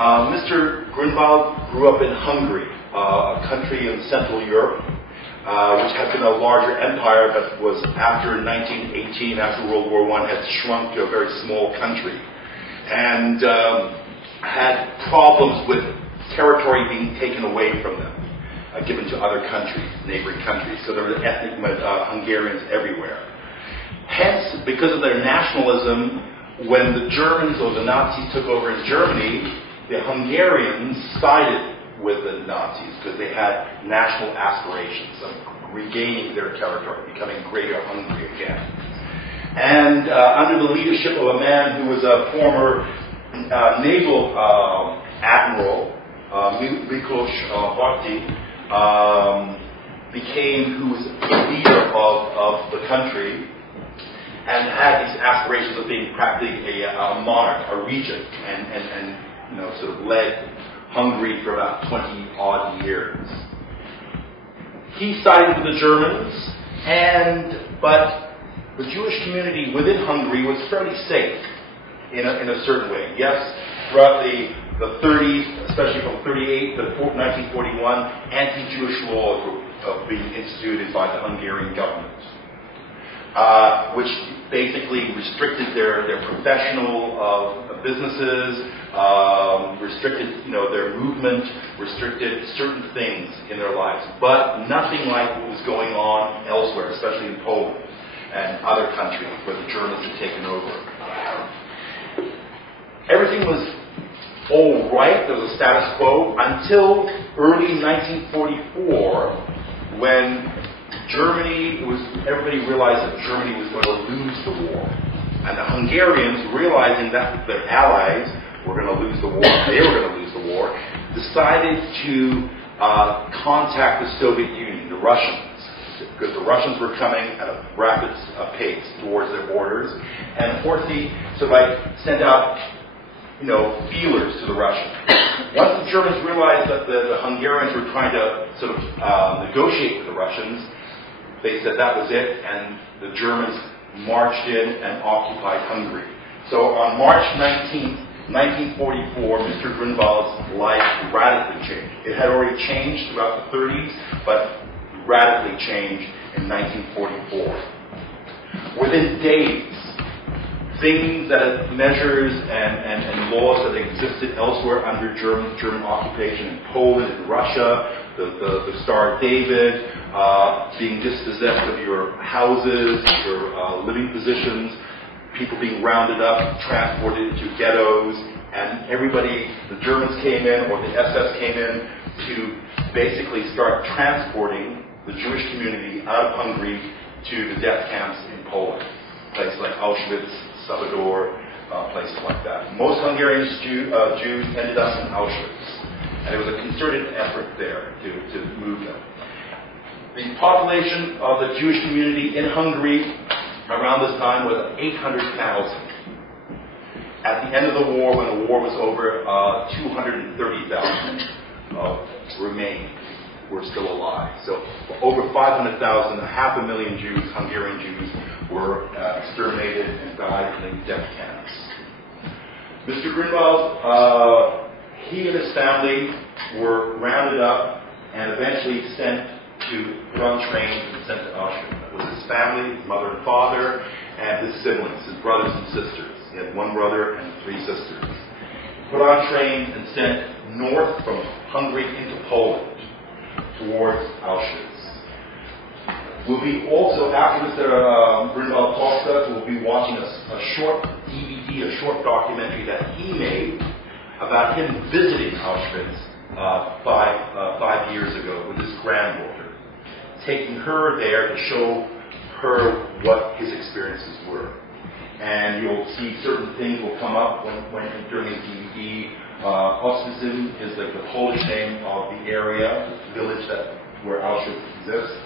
Mr. Grünwald grew up in Hungary, a country in Central Europe, which had been a larger empire, but was after 1918, after World War I, had shrunk to a very small country, and had problems with territory being taken away from them, given to other countries, neighboring countries. So there were ethnic Hungarians everywhere. Hence, because of their nationalism, when the Germans or the Nazis took over in Germany, the Hungarians sided with the Nazis because they had national aspirations of regaining their territory, becoming Greater Hungary again. And under the leadership of a man who was a former naval admiral, Miklos Horthy, who was the leader of the country, and had these aspirations of being practically a monarch, a regent, and sort of led Hungary for about 20-odd years. He sided with the Germans, but the Jewish community within Hungary was fairly safe in a certain way. Yes, throughout the 30s, especially from 38 to 1941, anti-Jewish laws were being instituted by the Hungarian government, which basically restricted their professional businesses, restricted their movement, restricted certain things in their lives, but nothing like what was going on elsewhere, especially in Poland and other countries where the Germans had taken over. Everything was all right. There was a status quo until early 1944, when everybody realized that Germany was going to lose the war. And the Hungarians, realizing that their allies were going to lose the war, they were going to lose the war, decided to contact the Soviet Union, the Russians, because the Russians were coming at a rapid pace towards their borders. And Horthy sent out feelers to the Russians. Once the Germans realized that the Hungarians were trying to sort of negotiate with the Russians, they said that was it, and the Germans marched in and occupied Hungary. So on March 19th, 1944, Mr. Grünwald's life radically changed. It had already changed throughout the 30s, but radically changed in 1944. Within days, measures and laws that existed elsewhere under German occupation in Poland and Russia, the Star of David, being dispossessed of your houses, your living positions, people being rounded up, transported into ghettos, and the Germans came in, or the SS came in, to basically start transporting the Jewish community out of Hungary to the death camps in Poland, places like Auschwitz, Salvador, places like that. Most Hungarian Jews ended up in Auschwitz, and it was a concerted effort there to move them. The population of the Jewish community in Hungary around this time was 800,000. At the end of the war, when the war was over, 230,000 remained, were still alive. So over 500,000, 500,000 Jews, Hungarian Jews, were exterminated and died in death camps. Mr. Grünwald, he and his family were rounded up and eventually put on trains and sent to Auschwitz. That was his family, his mother and father, and his siblings, his brothers and sisters. He had one brother and 3 sisters. Put on trains and sent north from Hungary into Poland towards Auschwitz. We'll be also, after Mr. Grünwald talks to us, we'll be watching a short DVD, a short documentary that he made about him visiting Auschwitz 5 years ago with his granddaughter, taking her there to show her what his experiences were. And you'll see certain things will come up during the DVD. Auschwitz is the Polish name of the area, the village where Auschwitz exists.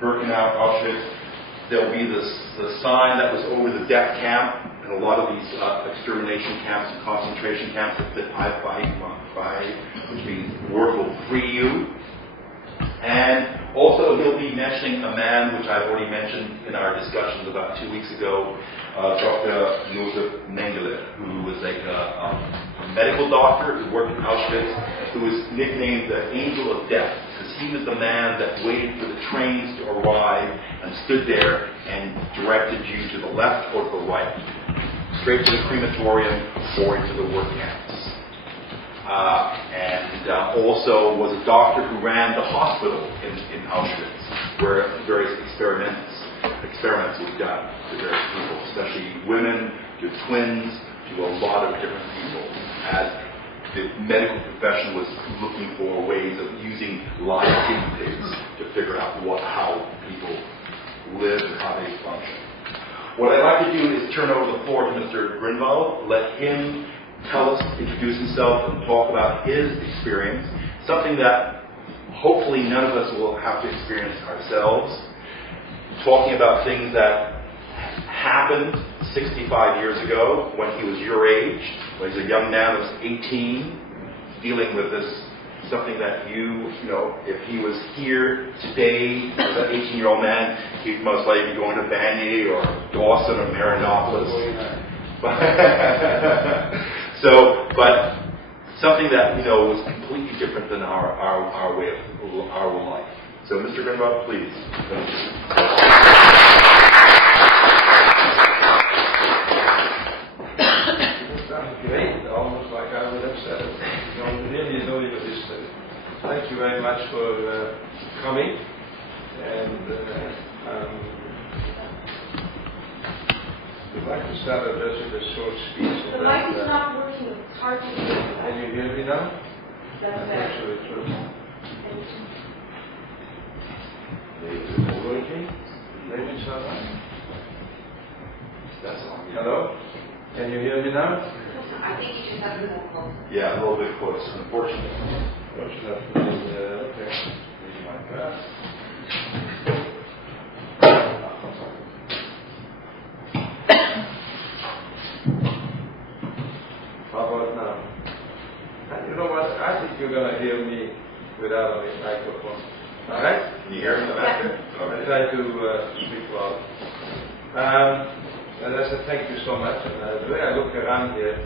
Birkenau, Auschwitz. There'll be the sign that was over the death camp, and a lot of these extermination camps and concentration camps that said "I fight," which means "War will free you." And also he'll be mentioning a man which I've already mentioned in our discussions about 2 weeks ago, Dr. Josef Mengele, who was like a medical doctor who worked in Auschwitz, who was nicknamed the Angel of Death, because he was the man that waited for the trains to arrive and stood there and directed you to the left or to the right, straight to the crematorium or into the work camps. And also was a doctor who ran the hospital in Auschwitz, where various experiments were done to various people, especially women, to twins, to a lot of different people, as the medical profession was looking for ways of using live guinea pigs to figure out how people live and how they function. What I'd like to do is turn over the floor to Mr. Grünwald, let him introduce himself and talk about his experience, something that hopefully none of us will have to experience ourselves, talking about things that happened 65 years ago when he was your age, when he was a young man who was 18, dealing with this, something that you know, if he was here today as an 18-year-old man, he'd most likely be going to Vanier or Dawson or Marinopolis. But something that was completely different than our way of our life. So, Mr. Grünwald, please. Great, almost like I would have said it. Really enjoyed your history. Thank you very much for coming. And I'd like to start addressing a short speech. The mic is not working. It's hard to hear. Can you hear me now? That's I'm better. sure it's working. Thank you. Is it working? Maybe it's not. That's all. Hello? Can you hear me now? I think you should have a little closer. Yeah, a little bit close, unfortunately. Okay. How about now? And you know what? I think you're going to hear me without a microphone. All right? Can you hear me back there? I try to speak loud. And I said thank you so much. And the way I look around here,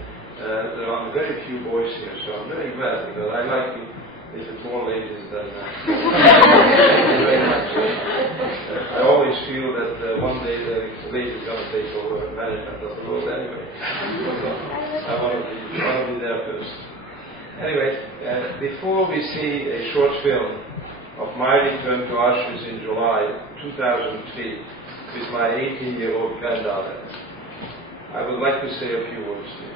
there are very few boys here, so I'm very glad because I like it if it's more ladies than. Thank you very much. I always feel that one day the ladies are going to take over management of the world anyway. I want to be there first. Anyway, before we see a short film of my return to Auschwitz in July 2003 with my 18-year-old granddaughter, I would like to say a few words to you.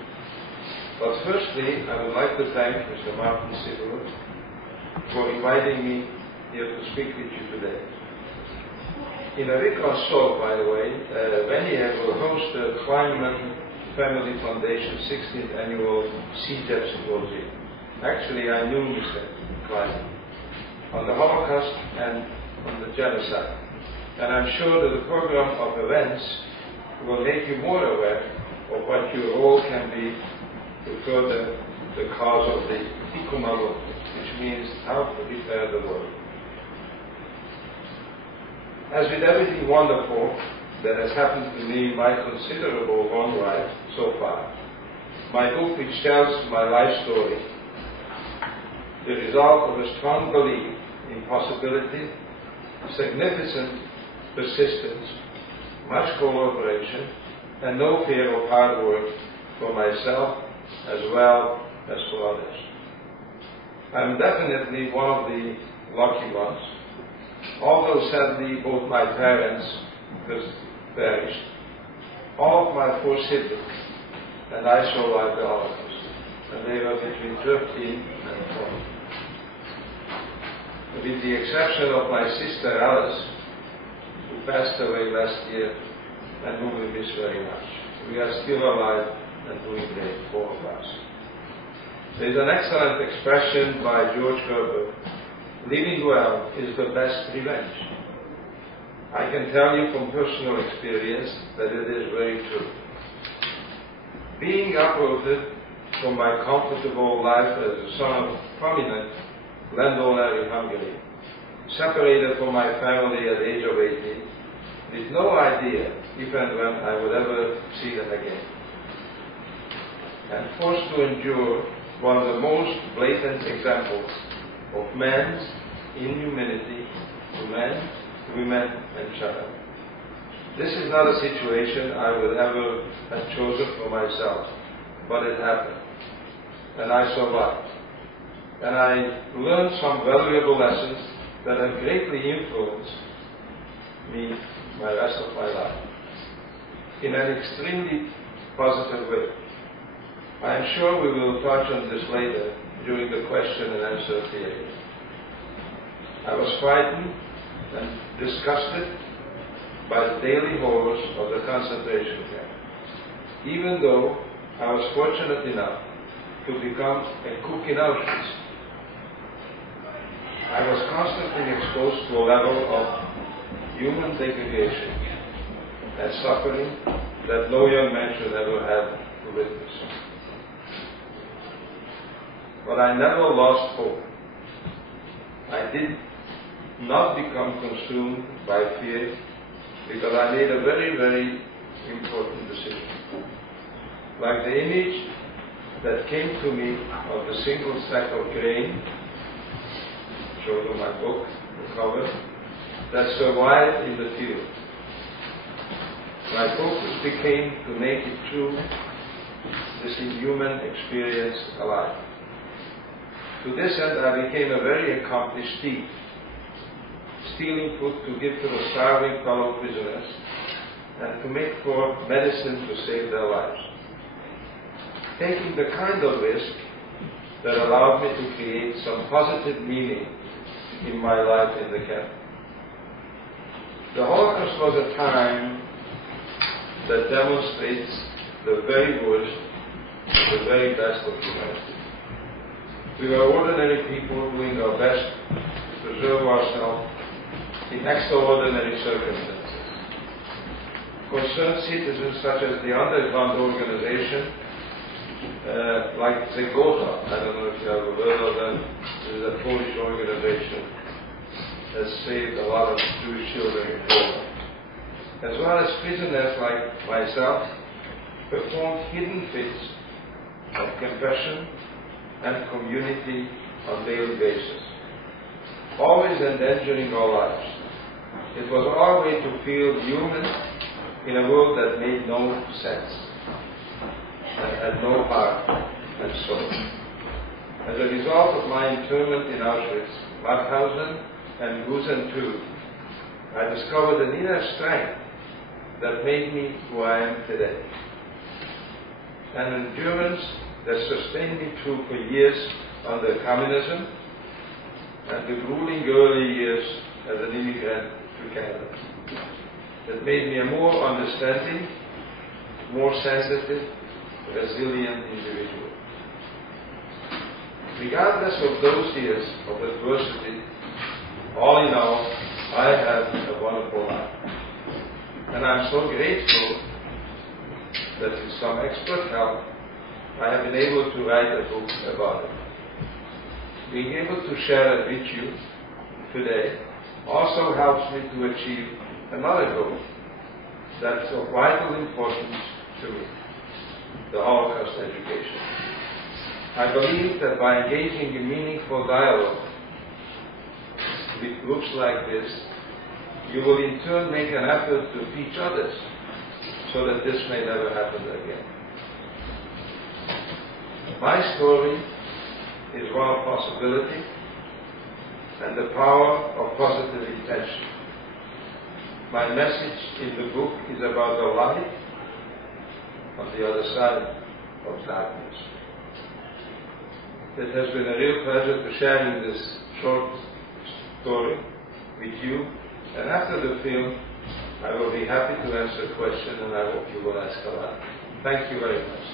But firstly, I would like to thank Mr. Martin Siebel for inviting me here to speak with you today. In a week or so, by the way, Vanier will host the Kleinman Family Foundation 16th Annual CJEP Symposium. Actually, I knew Mr. Kleinman on the Holocaust and on the genocide. And I'm sure that the program of events will make you more aware of what your role can be to further the cause of the Ikumalo, which means how to repair the world. As with everything wonderful that has happened to me in my considerable long life so far, my book, which tells my life story, the result of a strong belief in possibility, significant persistence, much collaboration, and no fear of hard work for myself as well as for others. I'm definitely one of the lucky ones, although sadly both my parents perished, all of my 4 siblings, and I survived the Holocaust, and they were between 13 and 20. With the exception of my sister Alice, who passed away last year and whom we miss very much. We are still alive and doing great, 4 of us. There is an excellent expression by George Herbert: living well is the best revenge. I can tell you from personal experience that it is very true. Being uprooted from my comfortable life as the son of a prominent landowner in Hungary, separated from my family at the age of 18, with no idea if and when I would ever see them again, and forced to endure one of the most blatant examples of man's inhumanity to man, women, and child. This is not a situation I would ever have chosen for myself, but it happened, and I survived. And I learned some valuable lessons that have greatly influenced me the rest of my life in an extremely positive way. I am sure we will touch on this later during the question and answer period. I was frightened and disgusted by the daily horrors of the concentration camp, even though I was fortunate enough to become a cook in Auschwitz. I was constantly exposed to a level of human degradation and suffering that no young man should ever have to witness. But I never lost hope. I did not become consumed by fear because I made a very, very important decision. Like the image that came to me of the single sack of grain, showed on my book, the cover, that survived in the field. My focus became to make it through this inhuman experience alive. To this end, I became a very accomplished thief, stealing food to give to the starving fellow prisoners and to make for medicine to save their lives, taking the kind of risk that allowed me to create some positive meaning in my life in the camp. The Holocaust was a time that demonstrates the very worst, the very best of humanity. We were ordinary people doing our best to preserve ourselves in extraordinary circumstances. Concerned citizens such as the underground organization, like Zegota, I don't know if you have heard of them, this is a Polish organization that saved a lot of Jewish children in Poland, as well as prisoners like myself, performed hidden feats of compassion and community on a daily basis, always endangering our lives. It was our way to feel human in a world that made no sense and had no heart and soul. As a result of my internment in Auschwitz, Mauthausen, and Gusen too, I discovered an inner strength that made me who I am today. An endurance that sustained me through for years under communism and the grueling early years as an immigrant to Canada. That made me a more understanding, more sensitive, resilient individual. Regardless of those years of adversity, all in all, I have a wonderful life. And I'm so grateful that with some expert help, I have been able to write a book about it. Being able to share it with you today also helps me to achieve another goal that's of vital importance to me, the Holocaust education. I believe that by engaging in meaningful dialogue with groups like this, you will in turn make an effort to teach others so that this may never happen again. My story is one of possibility and the power of positive intention. My message in the book is about the light on the other side of darkness. It has been a real pleasure to sharing this short story with you, and after the film I will be happy to answer questions, and I hope you will ask a lot. Thank you very much.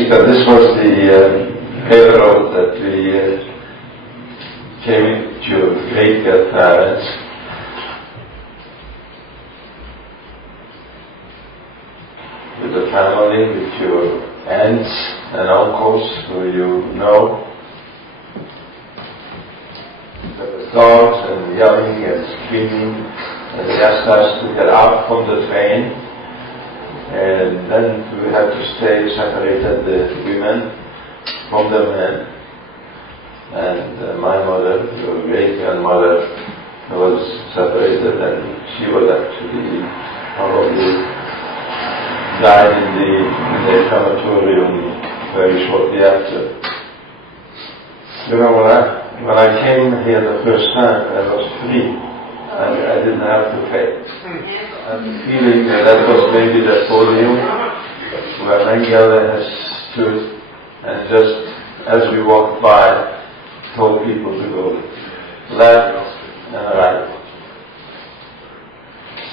Jessica, this was the railroad that we came to great grandparents. With the family, with your aunts and uncles who you know. There were dogs and yelling and screaming, and they asked us to get out from the train. And then we had to stay separated, the women from the men. And my mother, your great-grandmother, was separated, and she was actually probably died in the crematorium very shortly after. You know, when I came here the first time, I was free. I didn't have to pay. And the feeling that was maybe the podium where Mengele has stood and just as we walked by told people to go left and right.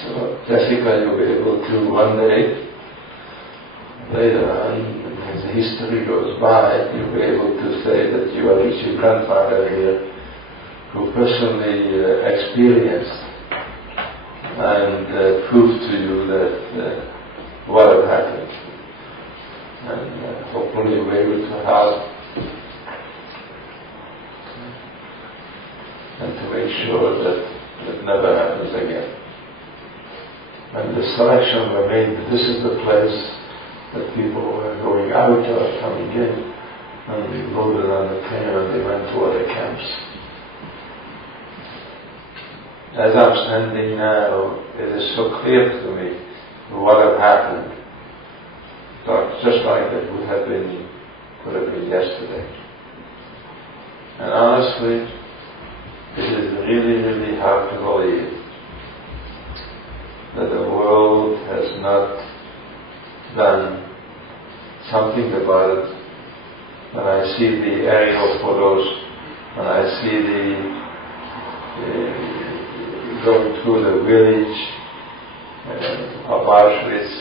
So Jessica, you'll be able to one day, later on, as the history goes by, you'll be able to say that you are your grandfather here who personally experienced and proved to you that what had happened. And hopefully you'll be able to help and to make sure that it never happens again. And the selection were made, this is the place that people were going out or coming in, and they loaded on the train and they went to other camps. As I'm standing now, it is so clear to me what had happened. Just like it could have been yesterday. And honestly, it is really, really hard to believe that the world has not done something about it. When I see the aerial photos, when I see going through the village of Auschwitz,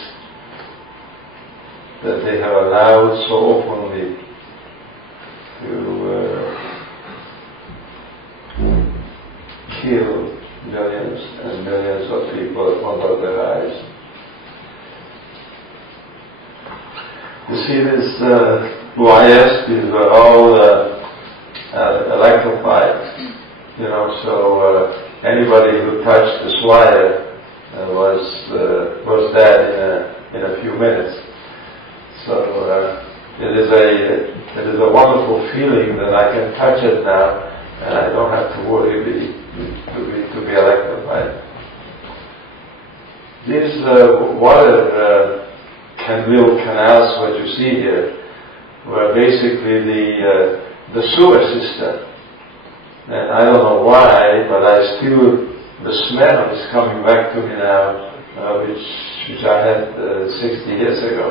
that they have allowed so openly to kill millions and millions of people in front of their eyes. You see this YS, these were all electrified, so anybody who touched this wire was dead in a few minutes. So it is a wonderful feeling that I can touch it now, and I don't have to worry to be electrified. These water canals, what you see here, were basically the sewer system. And I don't know why, but the smell is coming back to me now, which I had 60 years ago.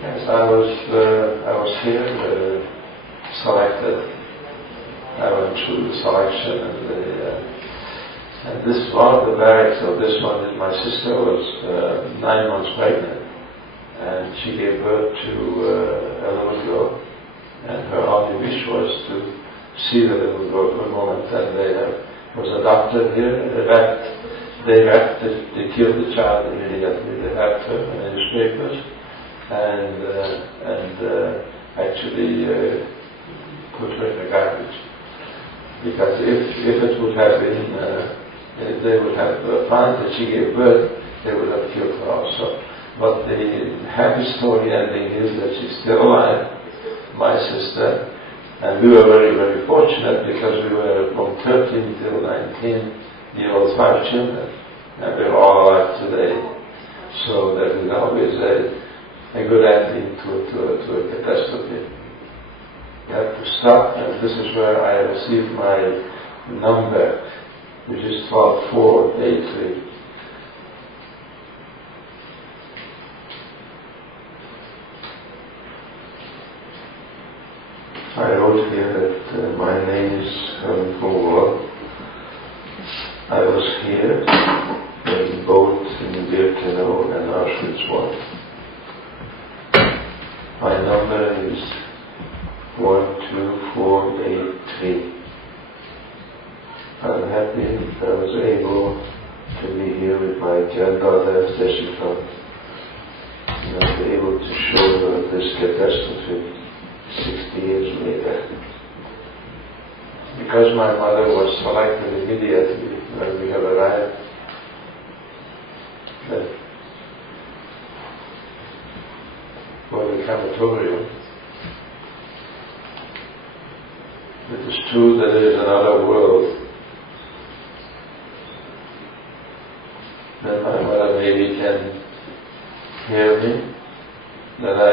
Yes, I was here, selected. I went through the selection, and this one of the barracks of this one, my sister was 9 months pregnant, and she gave birth to a little girl, and her only wish was to see the little girl for a moment, and there was a doctor here, they killed the child immediately, they wrapped her in newspapers, and actually put her in the garbage. Because if it would have been, if they would have found that she gave birth, they would have killed her also. But the happy story ending is that she's still alive, my sister, and we were very, very fortunate because we were from 13 till 19-year-old 5 children, and we're all alive today. So there is always a good ending to a catastrophe. You have to stop, and this is where I received my number, which is 12483. I wrote here that my name is Hermann Grünwald. I was here in both in Birkenau and Auschwitz I. My number is 12483. I'm happy that I was able to be here with my granddaughter after she fell. And I was able to show her this catastrophe 60 years later. Because my mother was selected immediately when we have arrived, for the crematorium, it is true that there is another world. That my mother maybe can hear me, that I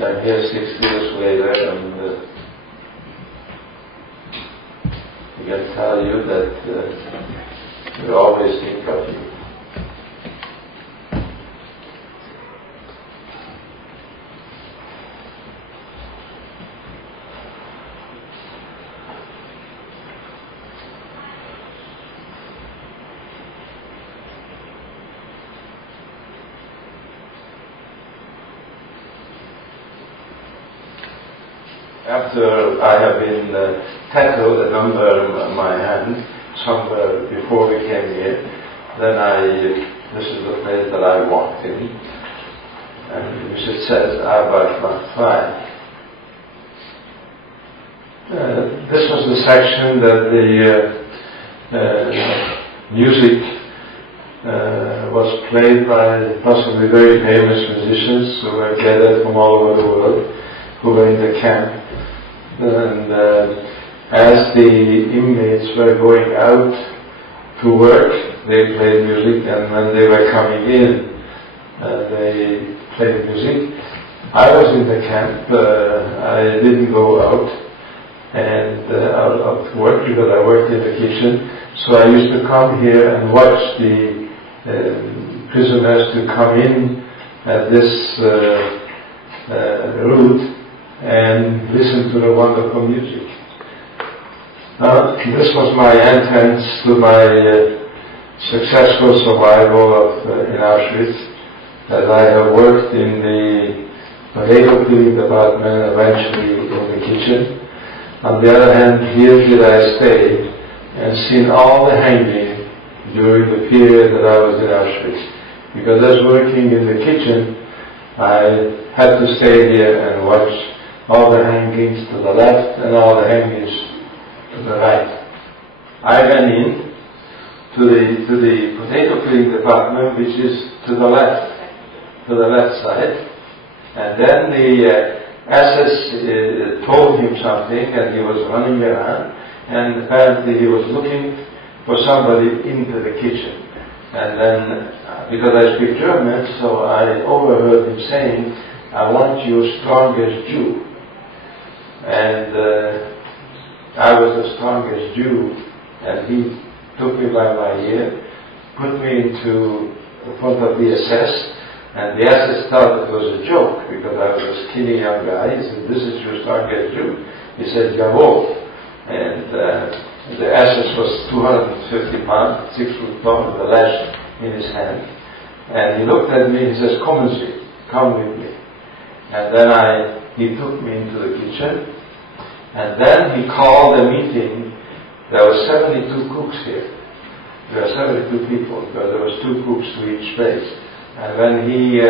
am here 6 years later, and I can tell you that we always think of you. After I have been tattooed a number on my hand, somewhere before we came here, then this is the place that I walked in. And it says, Arbeit macht frei. This was the section that the music was played by possibly very famous musicians who were gathered from all over the world, who were in the camp. And as the inmates were going out to work, they played music, and when they were coming in, they played music. I was in the camp. I didn't go out of work because I worked in the kitchen. So I used to come here and watch the prisoners to come in at this route and listen to the wonderful music. This was my entrance to my successful survival in Auschwitz, as I have worked in the potato peeling department, eventually in the kitchen. On the other hand, here did I stay and seen all the hanging during the period that I was in Auschwitz. Because as working in the kitchen, I had to stay here and watch all the hangings to the left and all the hangings to the right. I went in to the potato peeling department, which is to the left side, and then the SS told him something, and he was running around, and apparently he was looking for somebody into the kitchen. And then, because I speak German, so I overheard him saying, "I want you strongest Jew." And I was the strongest Jew, and he took me by my ear, put me into front of the SS, and the SS thought it was a joke because I was a skinny young guy. He said, "This is your strongest Jew." He said, "Jawohl." And the SS was 250 pounds, 6 foot tall, with a lash in his hand. And he looked at me and he says, "Come with me." And then he took me into the kitchen. And then he called a meeting. There were 72 cooks here. There were 72 people, because there was 2 cooks to each place. And when he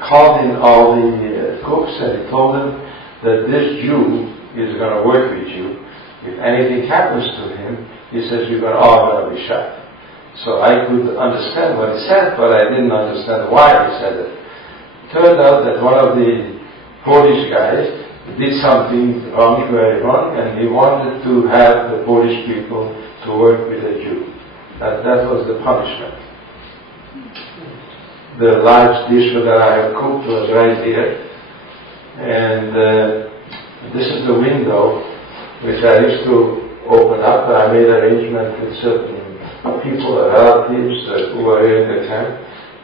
called in all the cooks, and he told them that this Jew is going to work with you. If anything happens to him, he says, you're all going to be shot. So I could understand what he said, but I didn't understand why he said it. Turned out that one of the Polish guys did something wrong, very wrong, and he wanted to have the Polish people to work with a Jew. That was the punishment. The large dish that I have cooked was right here, and this is the window which I used to open up. I made arrangement with certain people, relatives who were here in the camp,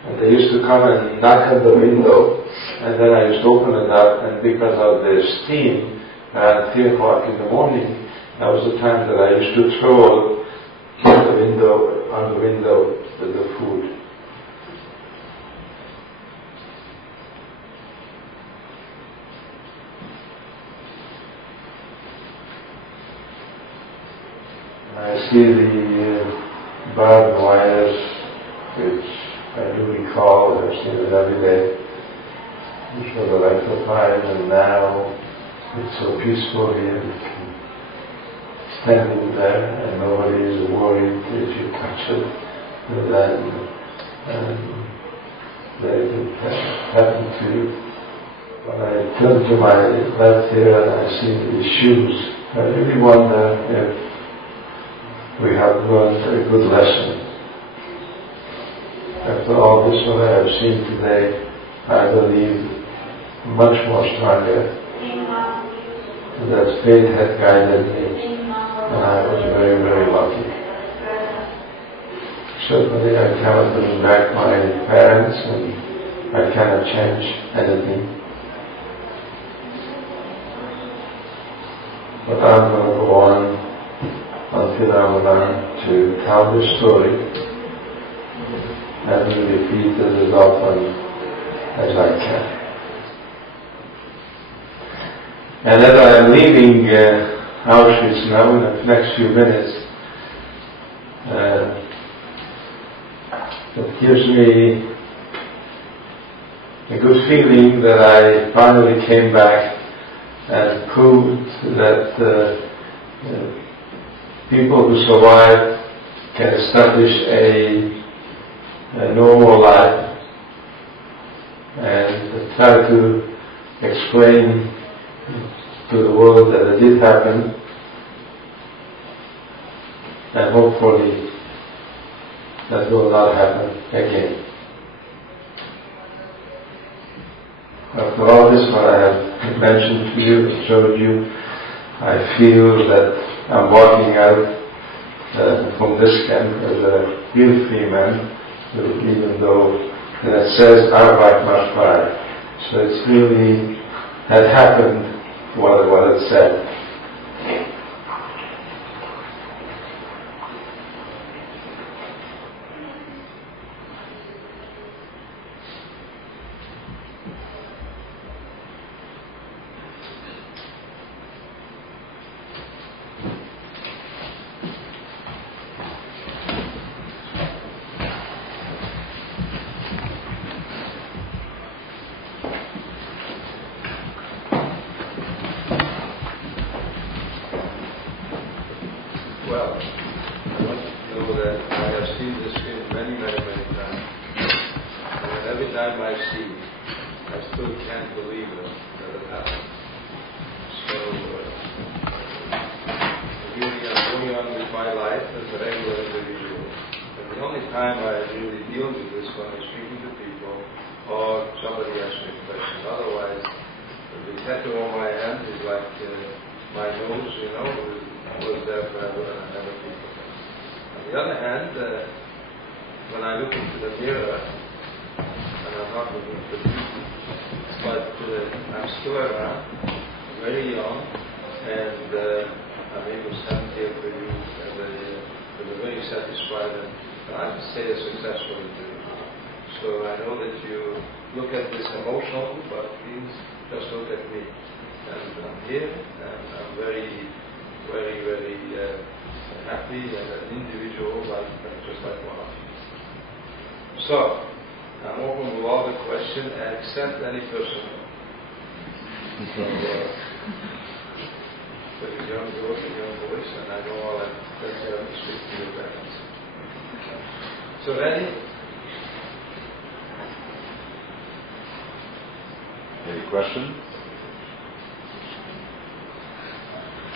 and they used to come and knock on the window, and then I used to open it up, and because of the steam, at 3 o'clock in the morning, that was the time that I used to throw on the window the food. I see the barbed wires, which I do recall. I've seen it every day, which was electrifying, and now it's so peaceful here. Standing there, and nobody is worried if you touch it, then they could happen to you. When I turn to my left here and I see the shoes, I really wonder if we have learned a good lesson. After all this, what I have seen today, I believe much more stronger. And that faith had guided me, and I was very, very lucky. Certainly I cannot bring back my parents, and I cannot change anything. But I'm going to go on until I'm learned to tell the story and repeat it as often as I can. And as I am leaving Auschwitz now in the next few minutes, it gives me a good feeling that I finally came back and proved that people who survive can establish a normal life and try to explain to the world that it did happen, and hopefully that will not happen again. After all this, what I have mentioned to you, showed you, I feel that I'm walking out from this camp as a real free man, even though it says Arbeit macht frei. So it's really had happened what it said.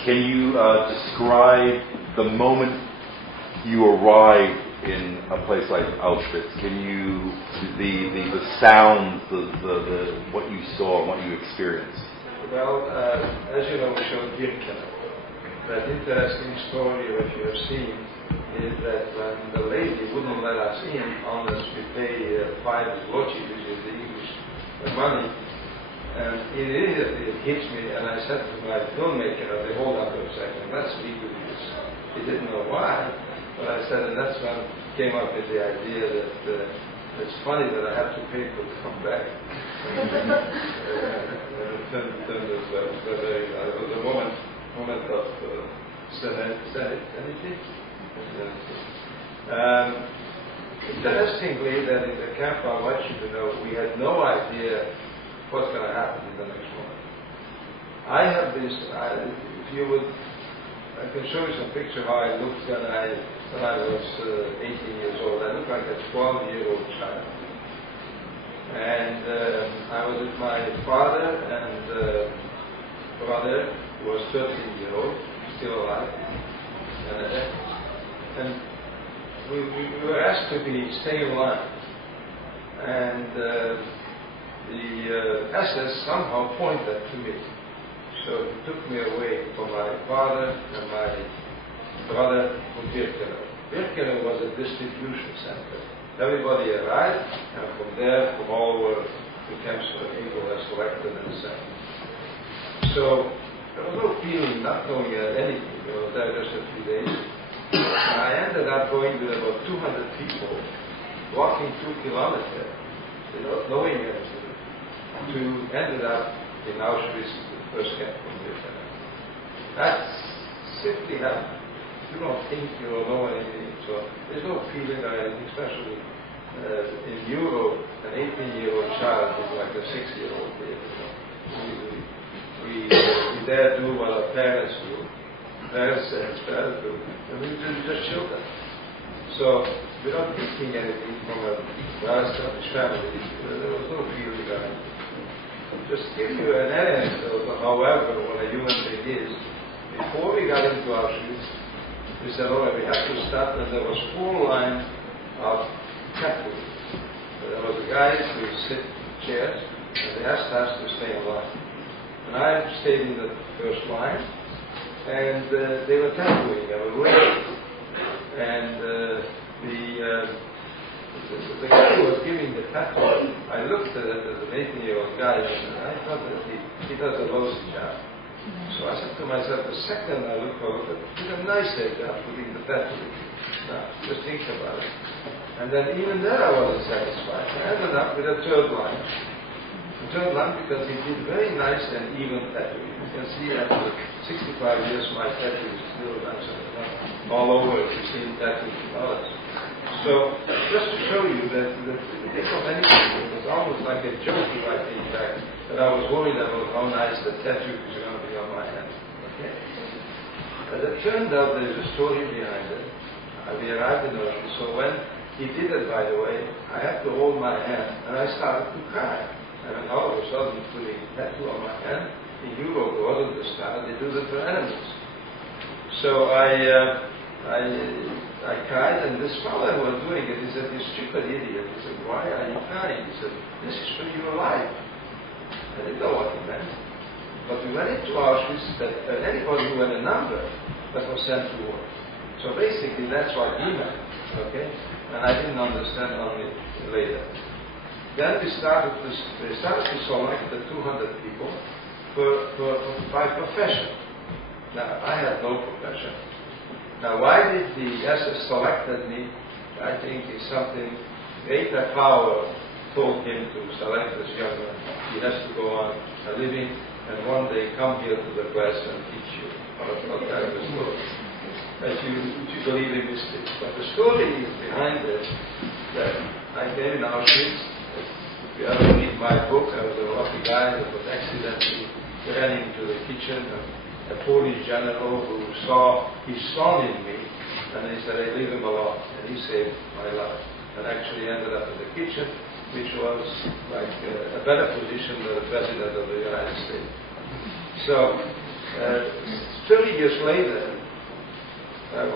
Can you describe the moment you arrived in a place like Auschwitz? Can you the sounds, the what you saw, what you experienced? Well, as you know, we showed Birkenau. That interesting story which you have seen is that when the lady wouldn't let us in unless we pay 5 zloty, which is the English money. And it immediately hits me, and I said to my filmmaker, they hold up for a second, let's speak with this. He didn't know why, but I said, and that's when I came up with the idea that it's funny that I have to pay for to come back. It was a moment of Is that it? Anything? Interestingly, that in the camp, I want you to know, we had no idea what's going to happen in the next moment. I have this, if you would, I can show you some picture how I looked when I was 18 years old. I looked like a 12-year-old child. And I was with my father and brother, who was 13-year-old, still alive. And we were asked to stay in line. And the SS somehow pointed to me. So he took me away from my father and my brother from Birkenau. Birkenau was a distribution center. Everybody arrived, and from there, from all over the camps where people were selected and sent. So there was no feeling, not knowing anything. I was there just a few days. And I ended up going with about 200 people, walking 2 kilometers, without knowing anything, ended up in Auschwitz, the first camp from Birkenau. That simply happened. You don't think you don't know anything, so there's no feeling or anything, especially in Europe, an 18-year-old child is like a 6-year-old kid. We dare do what our parents do. Parents do. And we just children. So we're not thinking anything from a well-established family. There was no feeling or anything. Just give you an anecdote of however what a human being is. Before we got into Auschwitz, we said, all right, we have to start, and there was 4 lines of cattle. There was a guy who sit in chairs, and they asked us to stay in line. And I stayed in the first line, and they were tattooing, they were waiting. And the guy who was giving the tattoo, I looked at it as an 18-year-old guy, and I thought that he does a lousy job. So I said to myself, the second I look over, he did a nicer job putting the tattoo. Now, just think about it. And then even there I wasn't satisfied. I ended up with a 3rd line. The 3rd line because he did very nice and even tattoo. You can see after 65 years my tattoo is still nice and all over. You've seen tattoos and others. So just to show you that the think of anything, it was almost like a joke if I think back, that I was worried about how nice the tattoo was going to be on my hand. Okay? As it turned out, there's a story behind it. We arrived in Auschwitz, so when he did it, by the way, I had to hold my hand, and I started to cry. I mean, all of a sudden, putting a tattoo on my hand, in Europe, it wasn't the style, they do it for animals. So I cried, and this fellow who was doing it, he said, "You stupid idiot." He said, "Why are you crying?" He said, "This is for your life." I didn't know what he meant. But we went into Auschwitz, that anybody who had a number that was sent to war. So basically, that's what he meant, okay? And I didn't understand only later. Then they started to select the 200 people by profession. Now, I had no profession. Now, why did the SS selected me? I think it's something greater power told him to select this young man. He has to go on a living and one day come here to the class and teach you. What kind of a story? If you believe in mystics. But the story is behind it that I came in Auschwitz. If you ever read my book, I was a lucky guy that was accidentally ran into the kitchen. A Polish general who saw his son in me, and he said, "Hey, leave him alone," and he saved my life. And actually ended up in the kitchen, which was like a better position than the President of the United States. So, 30 years later, I'm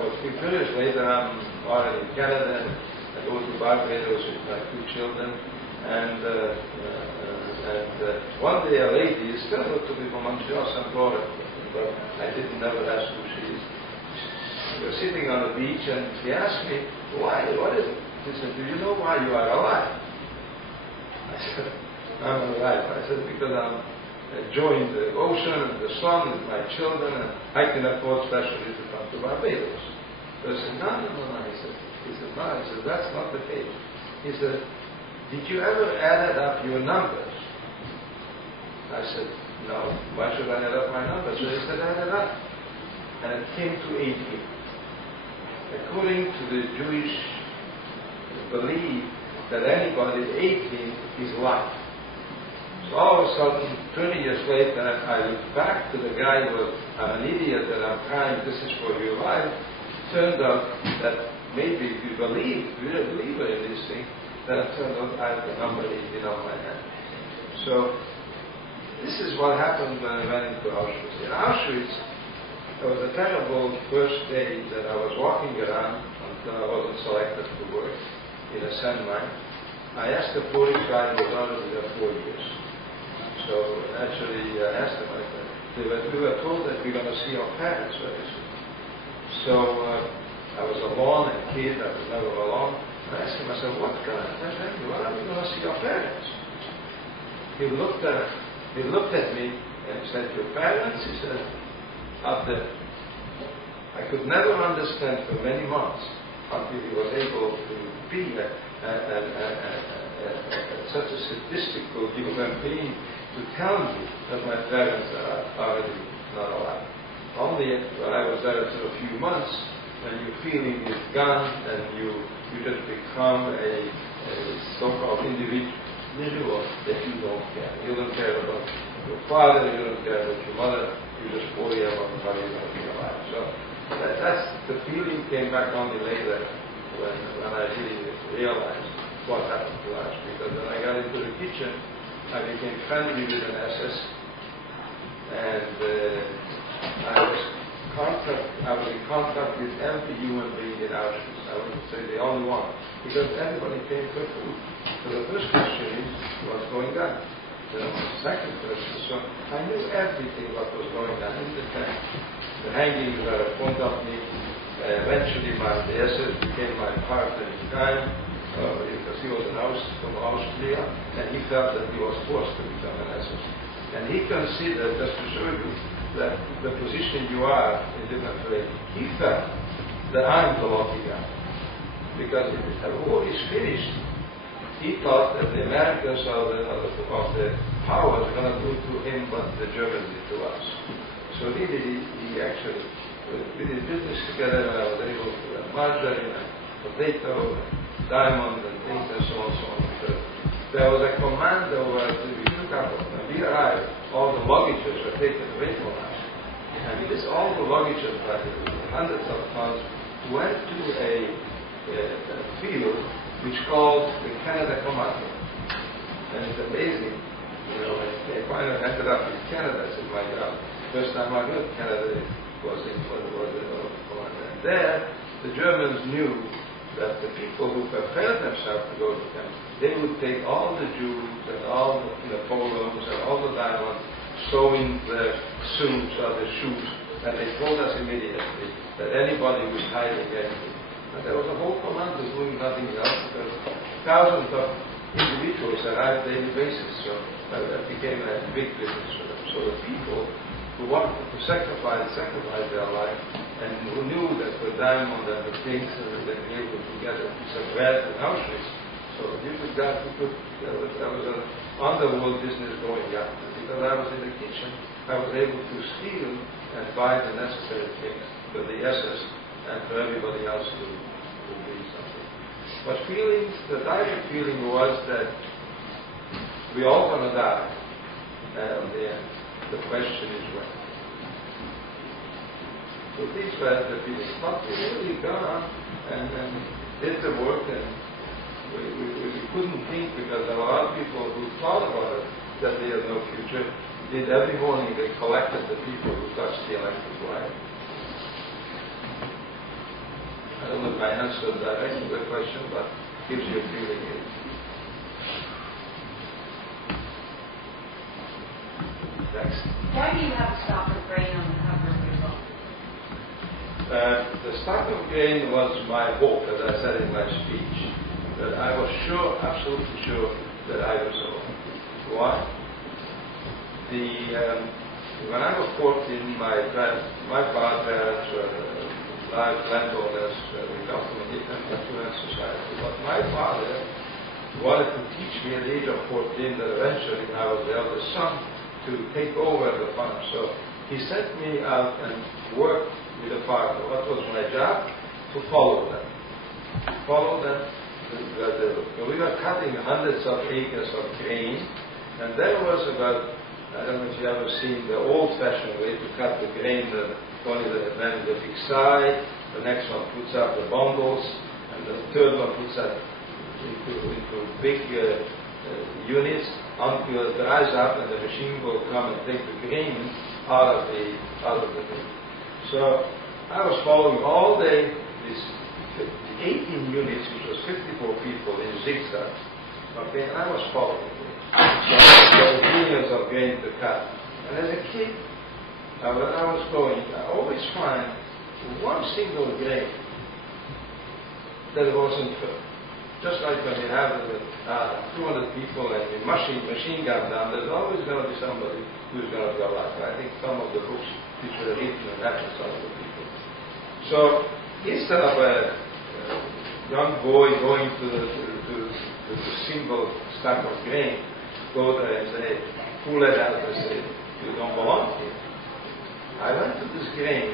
already in Canada, I go to Barbados with my 2 children, and one day a lady is still to be from Montreal, St. Laurent, but I didn't never ask who she is. We were sitting on the beach, and she asked me, "Why? What is it?" She said, "Do you know why you are alive?" I said, "I'm alive." I said, "Because I'm enjoying the ocean and the sun with my children, and I can afford specially to come to Barbados." So I said, No. He said, "No." I said, "That's not the case." He said, "Did you ever add up your numbers?" I said, "No. Why should I add up my numbers?" So he said, "Add it up." and it came to 18. According to the Jewish belief that anybody 18 is life. So all of a sudden, 20 years later, I look back to the guy who was, I'm an idiot and I'm crying, this is for your life. Turned out that maybe if you believe, you're a believer in this thing, then it turned out I had the number 18 on my hand. So this is what happened when I went into Auschwitz. In Auschwitz, it was a terrible first day that I was walking around until I wasn't selected to work in a sand mine. I asked the police guy who was already there 4 years. So actually I asked them, we were told that we're going to see our parents very soon. So I was alone, a kid, I was never alone. I asked him, I said, what can I tell you? When are we going to see our parents? He looked at me and said, your parents? He said, up there. I could never understand for many months until he was able to be such a sadistical human being to tell me that my parents are already not alive. Only when I was there for a few months, when your feeling is gone and you just become a so-called individual that you don't care. You don't care about your father, you don't care about your mother, you just worry about how you're going to be alive. So that's the feeling came back only later when I really realized what happened to us. Because when I got into the kitchen, I became friendly with an SS, and I was in contact with every human being in Auschwitz. I wouldn't say the only one, because everybody came for food. So the first question is, what's going on? The second question, so I knew everything what was going on in the tank. The hangings were a point of me. Eventually, the SS became my partner in crime. Because he was from Austria, and he felt that he was forced to become an SS. And he considered, just to show you that the position you are in different way, he felt that I'm the lucky guy. Because if the war is finished, he thought that the Americans of the powers were going to do to him what the Germans did to us. So he actually, we did business together, and I was able to have margarine and potato, diamond and things and so on. Because there was a command over we took up when we arrived, all the luggages were taken away from us. And this all the luggages, by hundreds of tons, went to a field which called the Canada Commando. And it's amazing, they finally ended up in Canada. I said, my God, first time I heard Canada was in the commando. And there the Germans knew that the people who prepared themselves to go to camp, they would take all the jewels and all the polos and all the diamonds, sewing the suits or the shoes, and they told us immediately that anybody was hiding anything. And there was a whole commando doing nothing else because thousands of individuals arrived on a daily basis, so that became a big business for them. So the people who wanted to sacrifice their life, and who knew that the diamond and the things that they were able to get a piece of bread in Auschwitz, so there was an underworld business going on. And because I was in the kitchen, I was able to steal and buy the necessary things for the SS and for everybody else to do something. But the direct feeling was that we're all going to die, and the question is when. So these were the feelings. But we really gone and did the work, and we couldn't think, because there were a lot of people who thought about it, that they had no future. Did every morning they collected the people who touched the electric wire. I don't know if I answered directly the question, but gives you a feeling. Next. Why do you have a stock of grain on the cover of your book? The stock of grain was my hope, as I said in my speech, that I was sure, absolutely sure, that I was alone. Why? When I was 14, my grandparents were large landowners. We come from a different affluent society. But my father wanted to teach me at the age of 14 that eventually I was the eldest son, to take over the farm. So he sent me out and work with the farmer. What was my job? To follow them. Follow them. We were cutting hundreds of acres of grain, and there was about, I don't know if you've ever seen the old-fashioned way to cut the grain, only the man with the big side, the next one puts up the bundles, and the third one puts up into big units until it dries up and the machine will come and take the grain out of the thing. So I was following all day these 18 units, which was 54 people in zigzag. Okay, and I was following it. So there were millions of grain to cut. And as a kid, when I was going, I always find one single grain that wasn't filled. Just like when you have 200 people and you machine gun down, there's always going to be somebody who's going to be alive. I think some of the books which were written happened to some of the people. So instead of a young boy going to the single stack of grain, go there and say, pull it out and say, you don't belong here. I went to this grain,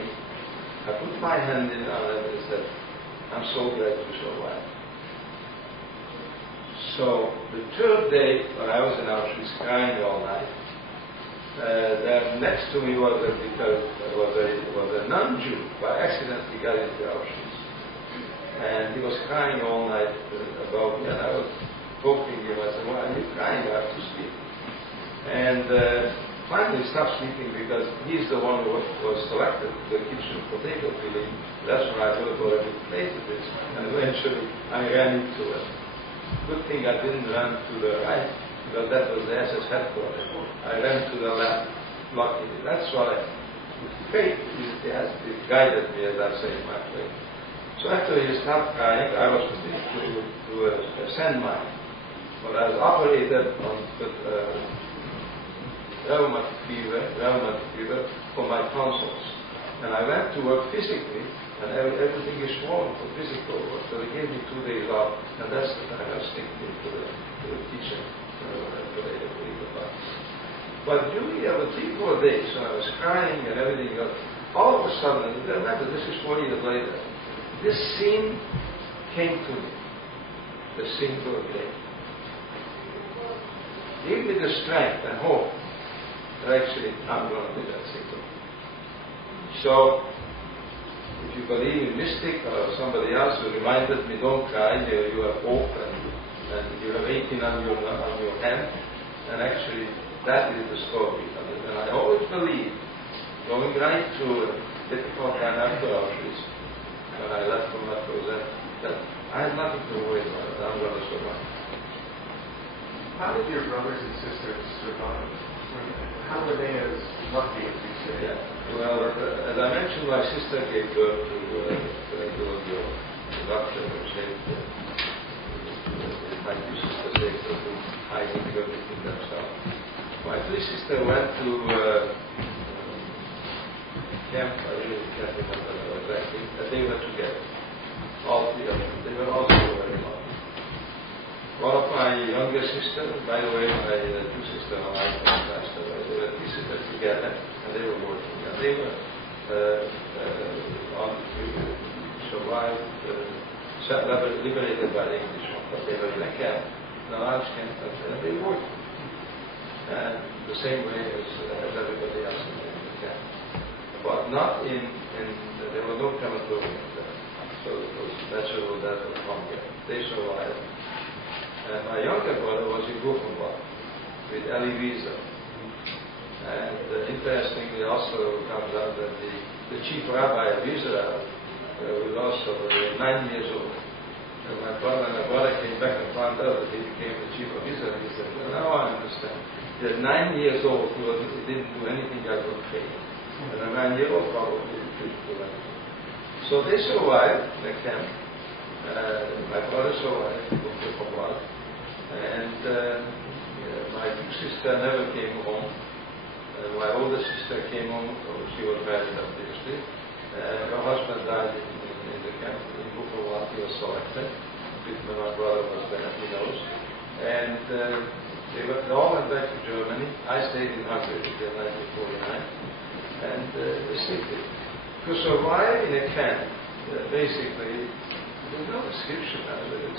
I put my hand in on it and said, I'm so glad you survived. So the third day, when I was in Auschwitz crying all night, there next to me was a non-Jew, by accident he got into Auschwitz. And he was crying all night about me, and I was poking him. I said, why are you crying? I have to sleep. And finally he stopped sleeping because he's the one who was selected to the kitchen potato peeling. That's why I thought what a good place it is. And eventually I ran into it. Good thing I didn't run to the right, because that was the SS headquarters. I ran to the left, luckily. That's why fate guided me, as I say in my way. So after he stopped crying, I was put to a sand mine. But I was operated on rheumatic fever for my tonsils. And I went to work physically, and everything is swollen for physical work. So they gave me 2 days off, and that's the time I was sneaked into the kitchen. But during the 3-4 days, when I was crying and everything else, all of a sudden, remember, this is 4 years later, this scene came to me. The single day. Gave me the strength and hope that actually I'm going to be that single. So, if you believe in mystic or somebody else who reminded me, don't cry, you have hope and you have 18 on your hand, and actually that is the story. And I always believe, going right through a difficult time after Auschwitz, when I left from that prison, that I had nothing to worry about, I'm going to survive. How did your brothers and sisters survive? How were they as lucky as you say? Yeah. Well, as I mentioned, my sister gave birth to a girl, the doctor who saved my two sisters saved her from hiding everything themselves. My three sisters went to camp, I really can't remember exactly, but they were together. All three of them. They were also very lucky. One of my younger sisters, by the way, my two sisters are my passed away. They were three sisters together, and they were working. And they were survived, liberated by the English one, but they were in a camp, in a large camp, and they worked. And the same way as everybody else in the camp. But not there were no crematoriums there. So it was natural death of hunger. They survived. And my younger brother was in Grünwald with Elie Wiesel. And interestingly also comes out that the chief rabbi of Israel was also 9 years old. And my brother came back and found out that he became the chief of Israel. He said, well, now I understand. He was 9 years old, he didn't do anything that would fail. And a 9-year-old probably didn't do anything. So they survived the camp. My brother survived from blood. And my big sister never came home. My older sister came home, she was married obviously. Her husband died in the camp in Buchenwald. He was selected. My brother was there, he knows. And They all went back to Germany. I stayed in Hungary until 1949. And simply, to survive in a camp, basically, there's no description.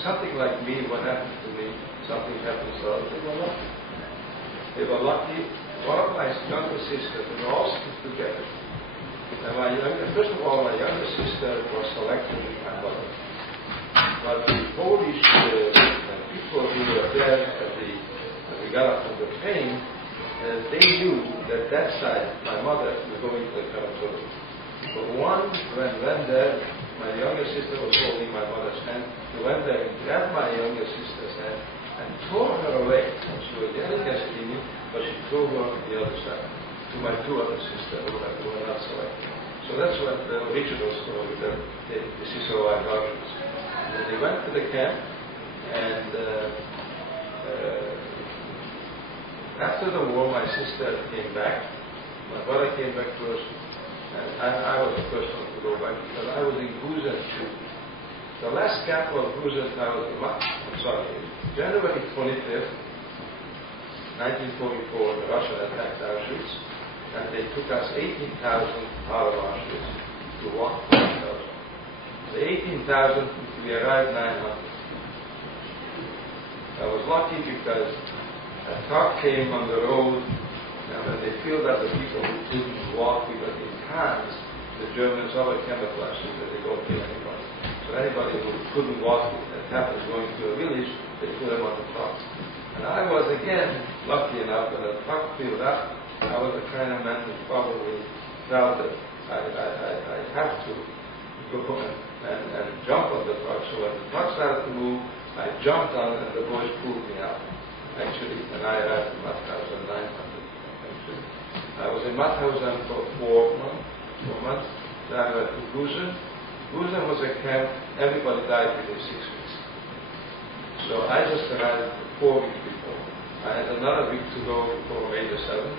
Something like me, what happened to me, something happened to others. They were lucky. They were lucky. One of my younger sisters, they were all still together. And first of all, my younger sister was selected with my mother. But the Polish people who were there at the gallop of the train, they knew that side, my mother, was going to the crematorium. But one went there, my younger sister was holding my mother's hand. He went there and grabbed my younger sister's hand and tore her away. She was the only Castellini, but she threw her on the other side to my two other sisters who were not selected. So that's what the original story, the Cicero and Argents. And they went to the camp, and after the war, my sister came back. My brother came back first, and I was the first one to go back because I was in Gusen too. The last camp was Gusen, January 25th, 1944, the Russian attacked Auschwitz, and they took us 18,000 out of Auschwitz to walk 5,000. The 18,000, we arrived 900. I was lucky because a truck came on the road, and when they filled up the people who couldn't walk, because in cars, the Germans always camouflage so that they don't kill anybody. So anybody who couldn't walk, that happened going to a village, they put them on the truck. And I was again lucky enough when the truck filled up. I was the kind of man who probably felt that I have to go and jump on the truck. So when the truck started to move, I jumped on it and the boys pulled me out. Actually, and I arrived in Mauthausen 900. Actually, I was in Mauthausen for 4 months. Then I went to Gusen. Gusen was a camp. Everybody died within 6 weeks. So I just arrived 4 weeks before. I had another week to go before May the 7th.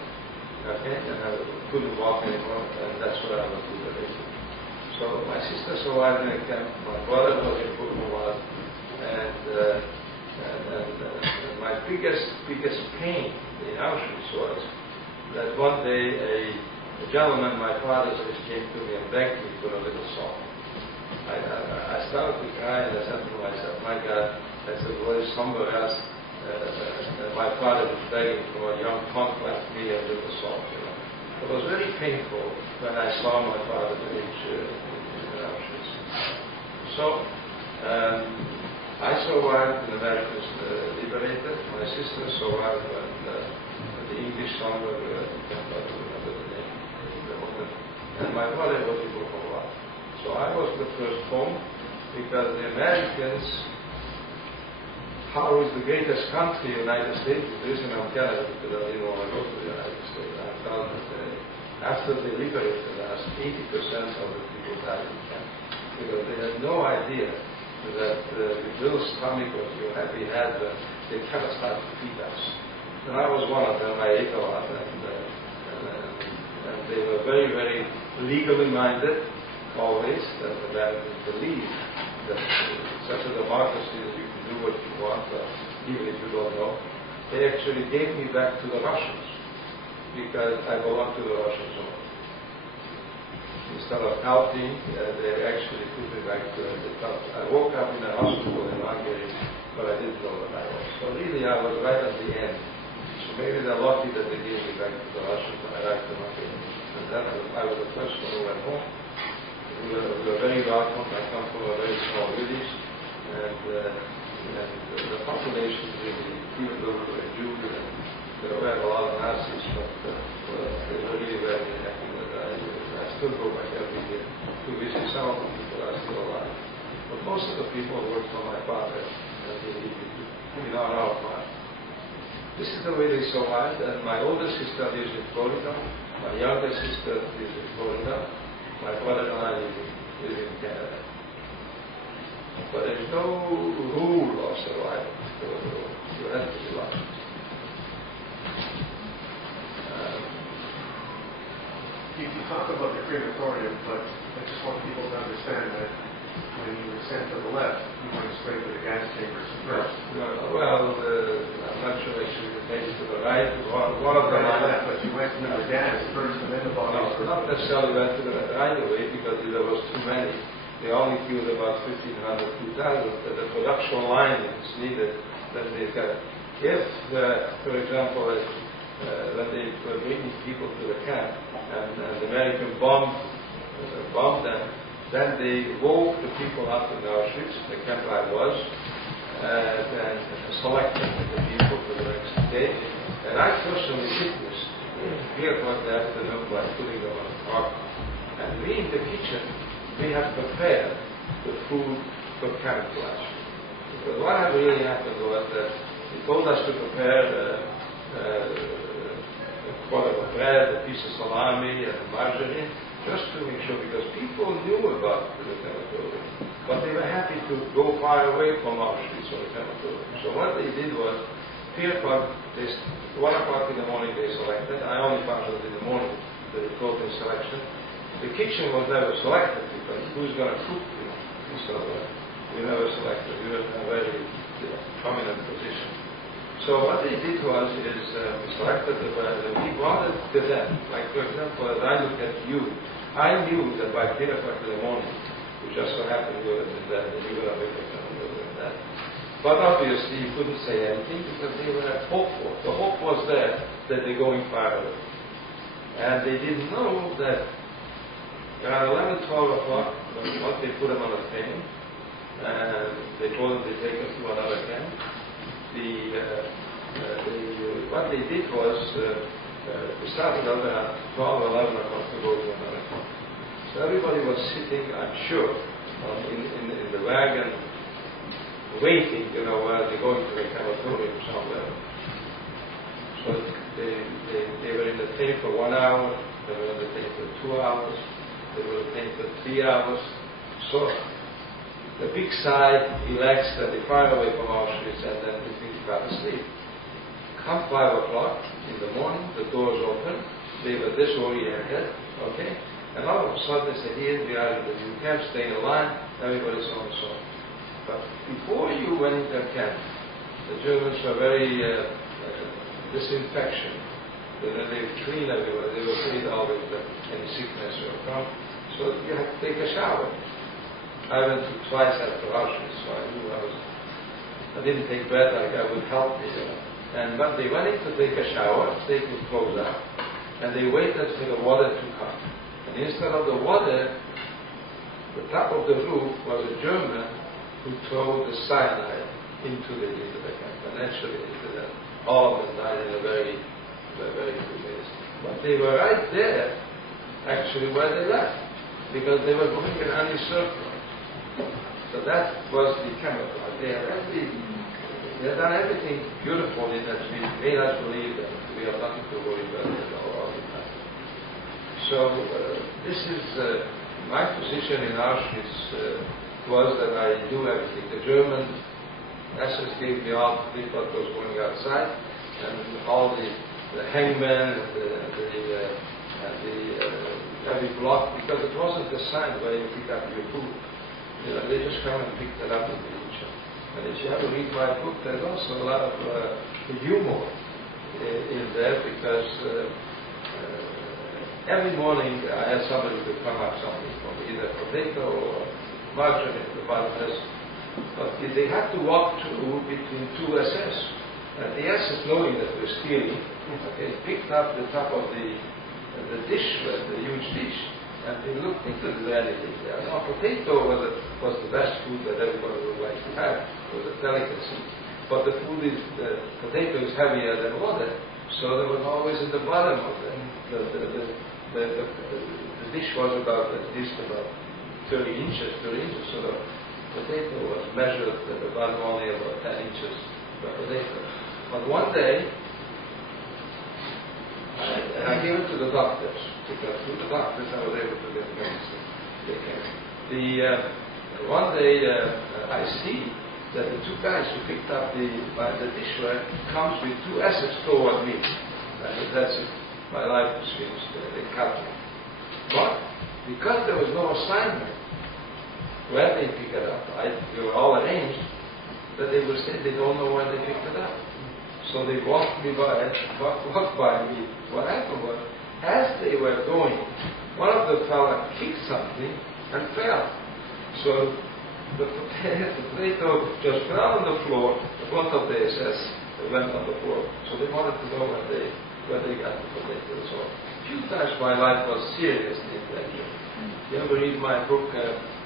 Okay, and I couldn't walk anymore, and that's what I was doing. So my sister survived in a camp. My brother was in Buchenwald, and my biggest pain in Auschwitz was that one day a gentleman, my father's age, came to me and begged me for a little salt. I started to cry and I said to myself, my God, that's a very somber else. My father was begging for a young punk like me a little salt. It was very painful when I saw my father's age in Auschwitz. So I survived when the Americans liberated. My sister survived when the English song was and my brother was in Buchenwald. So I was the first home because the Americans, how is the greatest country, the United States? The reason I'm Canada because I didn't want to go to the United States. I found that after they liberated us, 80% of the people died in camp because they had no idea that the little stomach that we had, they cannot start to feed us. And I was one of them. I ate a lot, and they were very, very legally minded, always. That the Americans believed that such a democracy that you can do what you want, even if you don't know. They actually gave me back to the Russians because I belonged to the Russian zone. Instead of helping, they actually put me back to the top. I woke up in a hospital in Hungary, but I didn't know that I was. So really, I was right at the end. So maybe they're lucky that they gave me back to the Russians when I arrived in Hungary. And then I was the first one who went home. We were very welcome. I come from a very small village, and the population really, even though we were Jews, and there were a lot of Nazis, but they were really very happy that I still go back every year to visit. Some of the people are still alive. But most of the people worked for my father in our farm. This is the way they survived, and my older sister lives in Florida, my younger sister lives in Florida, my brother and I live in Canada. But there's no rule of survival. You have to be lucky. You talk about the crematorium, but I just want people to understand that when you were sent to the left, you went straight to the gas chambers first. Well, I'm not sure actually maybe to the right. One of them left, but you went to the gas first and then the bodies were... not necessarily went to the right away because there was too many. They only killed about 1,500, 2,000. The production line is needed. That they got. If, for example, when they were bringing people to the camp and the American bombed them, then they woke the people up in Auschwitz, the camp I was, and selected the people for the next day. And I personally witnessed here what they have to do by putting them on a cart. And we in the kitchen, we have prepared the food for camouflage. But what had really happened was that they told us to prepare a quarter of bread, a piece of salami, and margarine, just to make sure, because people knew about the crematorium, but they were happy to go far away from Auschwitz or the crematorium. So what they did was, 3 o'clock, 1 o'clock in the morning they selected. I only found out in the morning the report in selection. The kitchen was never selected because who's going to cook, you know? So we never selected. We were in a very prominent position. So what they did was we selected the bread and we wanted to them. Like for example, as I look at you, I knew that by 3 o'clock in the morning, we just so happened you would have been there, and you would have been there. But obviously you couldn't say anything because they were hopeful. The hope was there that they're going far away. And they didn't know that around 11, 12 o'clock, once they put them on a train, and they told them to take us to another camp, what they did was, we started out at 12, 11 o'clock to go to another camp. So everybody was sitting, I'm sure, in the wagon, waiting, you know, while they're going to the crematorium somewhere. So they were in the train for 1 hour, they were in the train for 2 hours, they were in the train for 3 hours. So the big sigh, relaxed, and they far away from Auschwitz, and then they think about asleep. Come 5 o'clock in the morning, the doors open, they were disoriented, okay? And all of a sudden they said, here we are in the new camp, stay in line, everybody's so and so. But before you went into camp, the Germans were very disinfection. They would clean everywhere. They would clean always any sickness or come. So you had to take a shower. I went to twice after Auschwitz, so I knew I didn't take breath like I would help me. You know. And but they went in to take a shower, take their clothes out, and they waited for the water to come. And instead of the water, the top of the roof was a German who threw the cyanide into the camp, and actually all of them died in a very, very few minutes. But they were right there, actually, where they left, because they were going in any circle. So that was the camouflage. They had done everything beautifully that made us believe that we have nothing to worry about all the time. So this is my position in Auschwitz. Was that I do everything. The German SS gave me all the what was going outside, and all the hangmen and every block, because it wasn't a sign where you pick up your food. You know, they just come and pick it up in the kitchen. And if you have to read my book, there's also a lot of humor in there, because every morning I had somebody to come up something for me, either potato or margarine, about this. But they had to walk through between 2 SS. And the SS, knowing that we're stealing, okay, picked up the top of the dishware, the huge dish, and they looked into anything there. Now, potato was the best food that everybody would like to have. It was a delicacy. But the potato is heavier than water, so there was always at the bottom of it. The dish was about at least about 30 inches, so the potato was measured at the bottom only about 10 inches per potato. But one day, I gave it to the doctors, because through the doctors I was able to get medicine. One day I see that the 2 guys who picked up the dishware comes with 2 S's toward me. That's it. My life was finished. They cut me. But because there was no assignment, where they pick it up. We were all arranged, but they would say they don't know where they picked it up. So they walked by me. What happened was, as they were going, one of the fellas kicked something and fell. So the potato just fell on the floor. Both of the SS went on the floor. So they wanted to know where they got the potato. So a few times my life was seriously in danger. You ever read my book?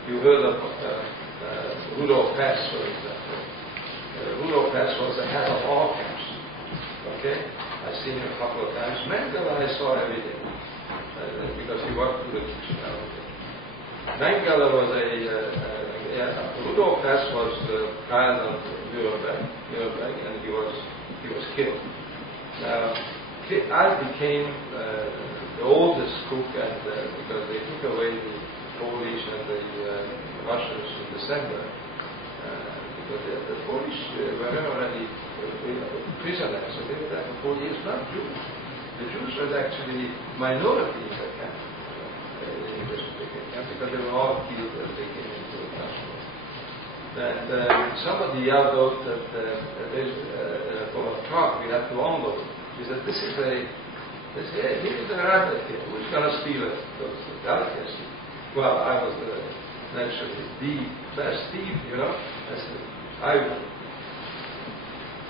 You heard of Rudolf Hess, for example. Rudolf Hess was the head of all camps. Okay? I've seen him a couple of times. Mengele I saw every day because he worked through the kitchen. Mengele was Rudolf Hess was the guy of Nuremberg, and he was killed. I became the oldest cook, and because they took away the Polish and the Russians in December, because the Polish were already prisoners, so they were there for 4 years, not Jews. The Jews was actually minority in the camp, because they were all killed as they came into the country. And somebody yelled out that for a truck we had to unload. He said, "This is a rabbit here. Who's going to steal it? Those delicacy." Well, I was naturally the best thief, you know.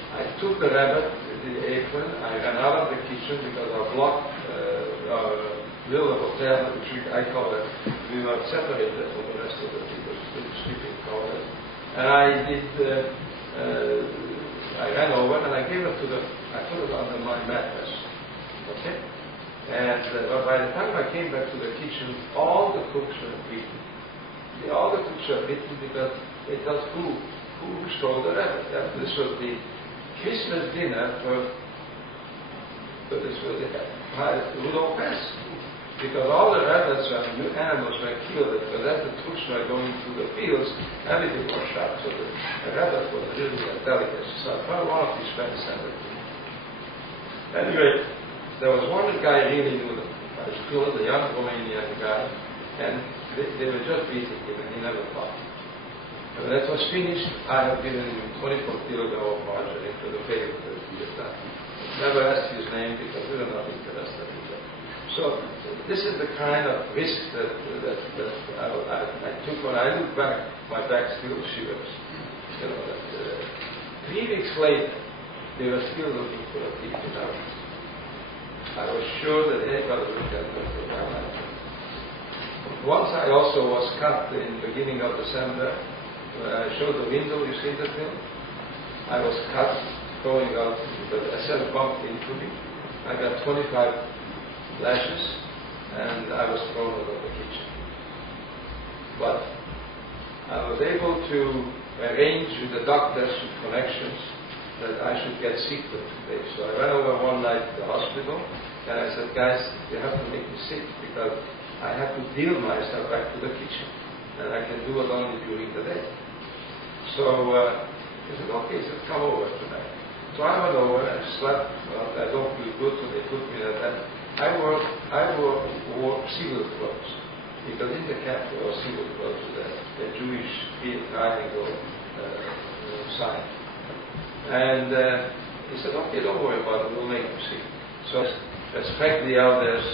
I took the rabbit, the apron, I ran out of the kitchen because our block, our little hotel, which I call it, we were separated from the rest of the people, sleeping quarters. And I ran over and I gave it I put it under my mattress. Okay? And by the time I came back to the kitchen, all the cooks were beaten. All the cooks were beaten because they thought who stole the rabbit. This was the Christmas dinner but this was the Rudolf Hess. Because all the rabbits and new animals were killed, because as the troops were going through the fields, everything was shot. So the rabbit was really a delicacy. So I found one of these friends sent it to me. Anyway, there was one guy really knew them. I was killed, a young Romanian guy, and they were just beating him, and he never fought. And when that was finished, I have given him 24 kilograms of margarine to the paper that he had done. Never asked his name because we were not interested in that. So this is the kind of risk that I took. When I look back, my back still shivers. You know, 3 weeks later, they were still looking for a thief in our house. I was sure that anybody would get them. Once I also was cut in the beginning of December. When I showed the window, you see the film? I was cut going out, but a cell bumped into me. I got 25 lashes, and I was thrown out of the kitchen. But I was able to arrange with the doctors, with connections, that I should get sick for 2 days. So I ran over one night to the hospital, and I said, "Guys, you have to make me sick because I have to deal myself back to the kitchen, and I can do it only during the day." So he said, "Okay," he said, "come over tonight." So I went over and slept. Well, I don't feel good, so they put me in a bed. I wore civil clothes, because in the camp there were civil clothes with a Jewish triangle sign. And he said, "Okay, don't worry about it, we'll make you see." So respect the elders.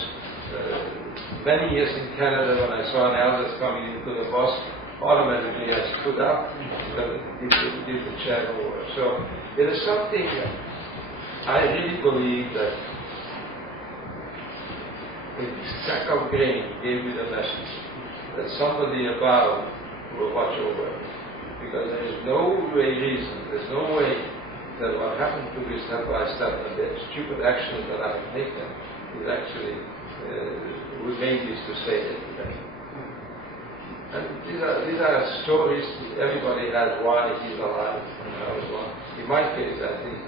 Many years in Canada, when I saw an elder coming into the bus, automatically I stood up because it did the chair over. So there is something, I really believe that a sack of grain gave me the message that somebody above will watch over me. Because there is no reason, there's no way that what happened to me step by step and the stupid actions that I've taken is actually remains to say it today. And these are stories everybody has why he's alive. And I was one. In my case, I think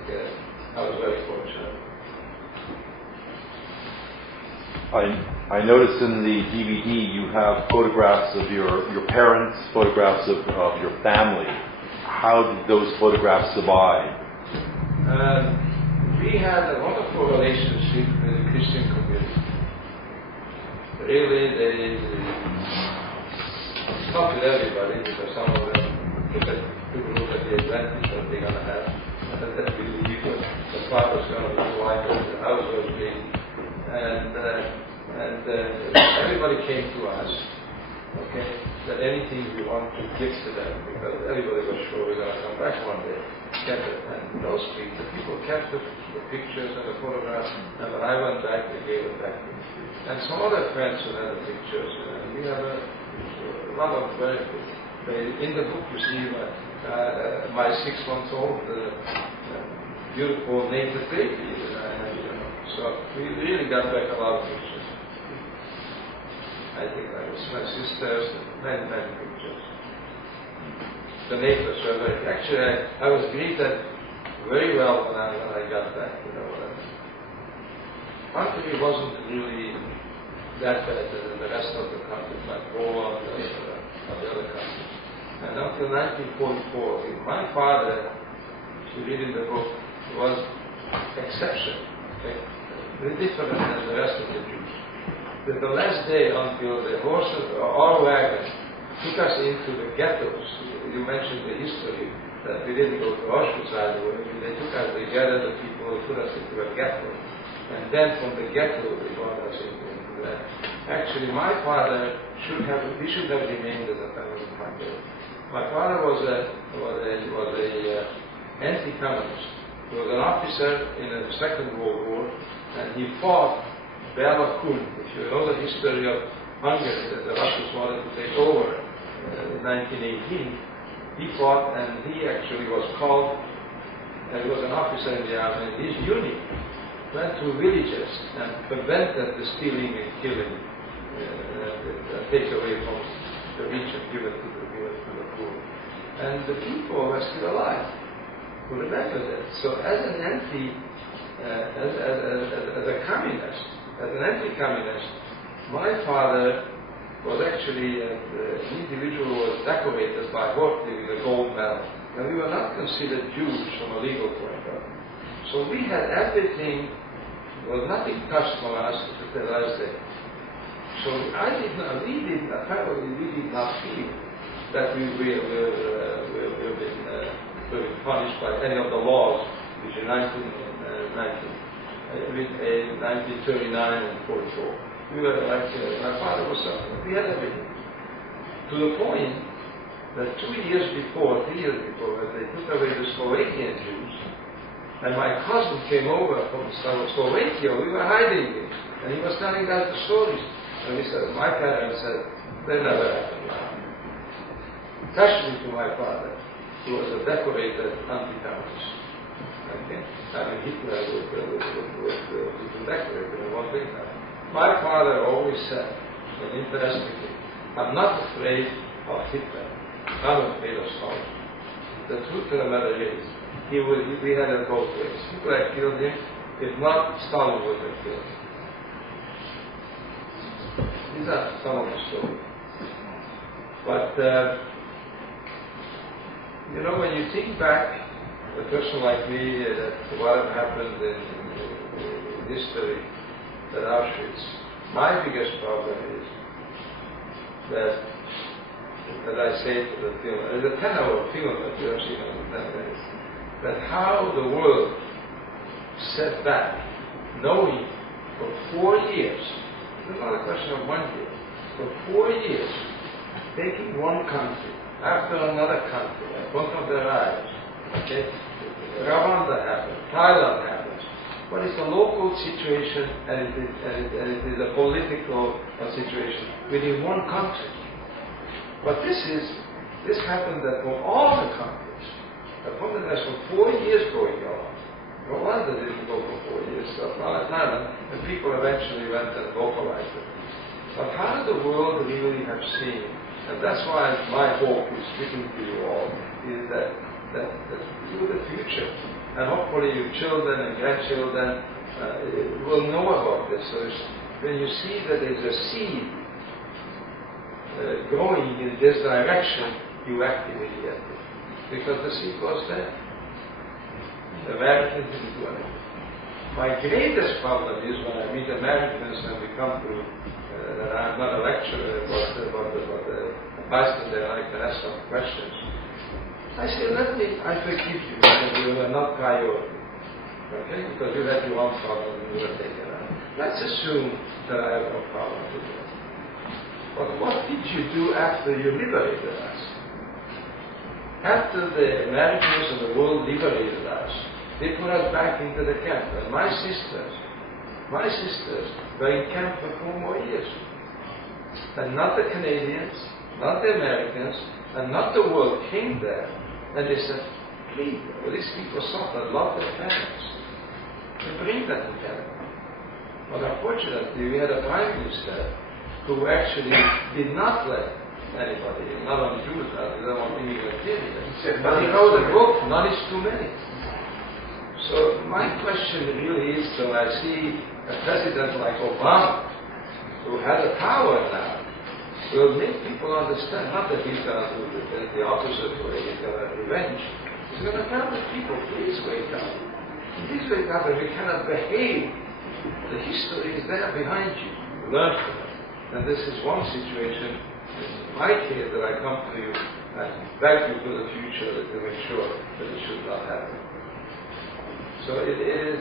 I was very fortunate. I noticed in the DVD you have photographs of your parents, photographs of your family. How did those photographs survive? We had a wonderful relationship with the Christian community. Really, not with everybody, because some of them people look at the advantage that they're going to have, and that believe that the father's going to be white and the house was big. And everybody came to us, okay, that anything we want to give to them, because everybody was sure we're going to come back one day, get it. And those people kept the pictures and the photographs, and when I went back, they gave it back to me. And some other friends who had the pictures, and we have a lot of very good. In the book you see my 6-month-old beautiful native baby that I had, So we really got back a lot of pictures. I think that was my sisters, many pictures. The neighbors were very, actually I was greeted very well when I got back, Hungary wasn't really that bad than the rest of the countries, like Poland and the other countries. And until 1944, my father, if you read in the book, was exception, okay? Very different than the rest of the Jews. The last day until the horses or our wagon took us into the ghettos. You mentioned the history that we didn't go to Auschwitz either way. They took us together, the people who put us into a ghetto. And then from the ghetto they brought us into that. Actually, my father we should have remained as a family in Hungary. My father was a anti-communist. He was an officer in the Second World War, and he fought Bela Kun. If you know the history of Hungary, that the Russians wanted to take over in 1918, he fought, and he actually was called, and he was an officer in the army, and his unit went to villages and prevented the stealing and killing, take away from the rich and give it to the poor. And the people were still alive who remember that. So as an anti-communist, my father was actually an individual who was decorated by Horthy with a gold medal. And we were not considered Jews from a legal point of view. So we had everything, there was nothing touched from us to the last day. So we did not feel that we were being punished by any of the laws which in 1939 and 44. We were like, my father was suffering. We had everything. To the point that 3 years before, when they took away the Slovakian Jews, and my cousin came over from Slovakia, we were hiding him, and he was telling us the stories. And he said, my parents said, they never happened now. Especially to my father, who was a decorated anti-communist. Okay? I mean, Hitler was decorated in one thing. My father always said, and interestingly, I'm not afraid of Hitler. I'm afraid of Stalin. The truth of the matter is, we had it both ways. Hitler had killed him. If not, Stalin would have killed him. These are some of the stories. But, when you think back, a person like me, that what had happened in history at Auschwitz, my biggest problem is that, as I say to the film, there's a 10-hour film that you have seen in 10 minutes, that how the world sat back, knowing for 4 years, it's not a question of 1 year, for 4 years, taking one country after another country in front of their eyes. Okay? Rwanda happened, Thailand happened. But it's a local situation and it is a political situation within one country. But this happened that from all the countries, for 4 years going on. Rwanda didn't go for 4 years, so Thailand, and people eventually went and localized it. But how the world really have seen, and that's why my hope is speaking to you all, is that through the future, and hopefully your children and grandchildren will know about this. So when you see that there's a seed growing in this direction, you act immediately. Because the seed was there. The Americans didn't do anything. My greatest problem is when I meet Americans and we come to, that I'm not a lecturer, but a bystander and I can ask some questions. I say, I forgive you, and you were not priority. Okay? Because you had your own problem and you were taken out. Let's assume that I have no problem with you. But what did you do after you liberated us? After the Americans and the world liberated us, they put us back into the camp. And my sisters were in camp for 4 more years. And not the Canadians, not the Americans, and not the world came there. And they said, please, well, these people suffered, love their parents. And bring that to Canada. But unfortunately, we had a Prime Minister who actually did not let anybody, not on Jews, they don't want immigrant here. But he wrote a book, None is Too Many. So my question really is, when I see a president like Obama, who has the power now, will make people understand, not that he's going to do the opposite way, he's going to revenge. He's going to tell the people, please wake up. Please wake up, and we cannot behave. The history is there behind you. Learn from it. And this is one situation, in my case, that I come to you and beg you for the future to make sure that it should not happen. So it is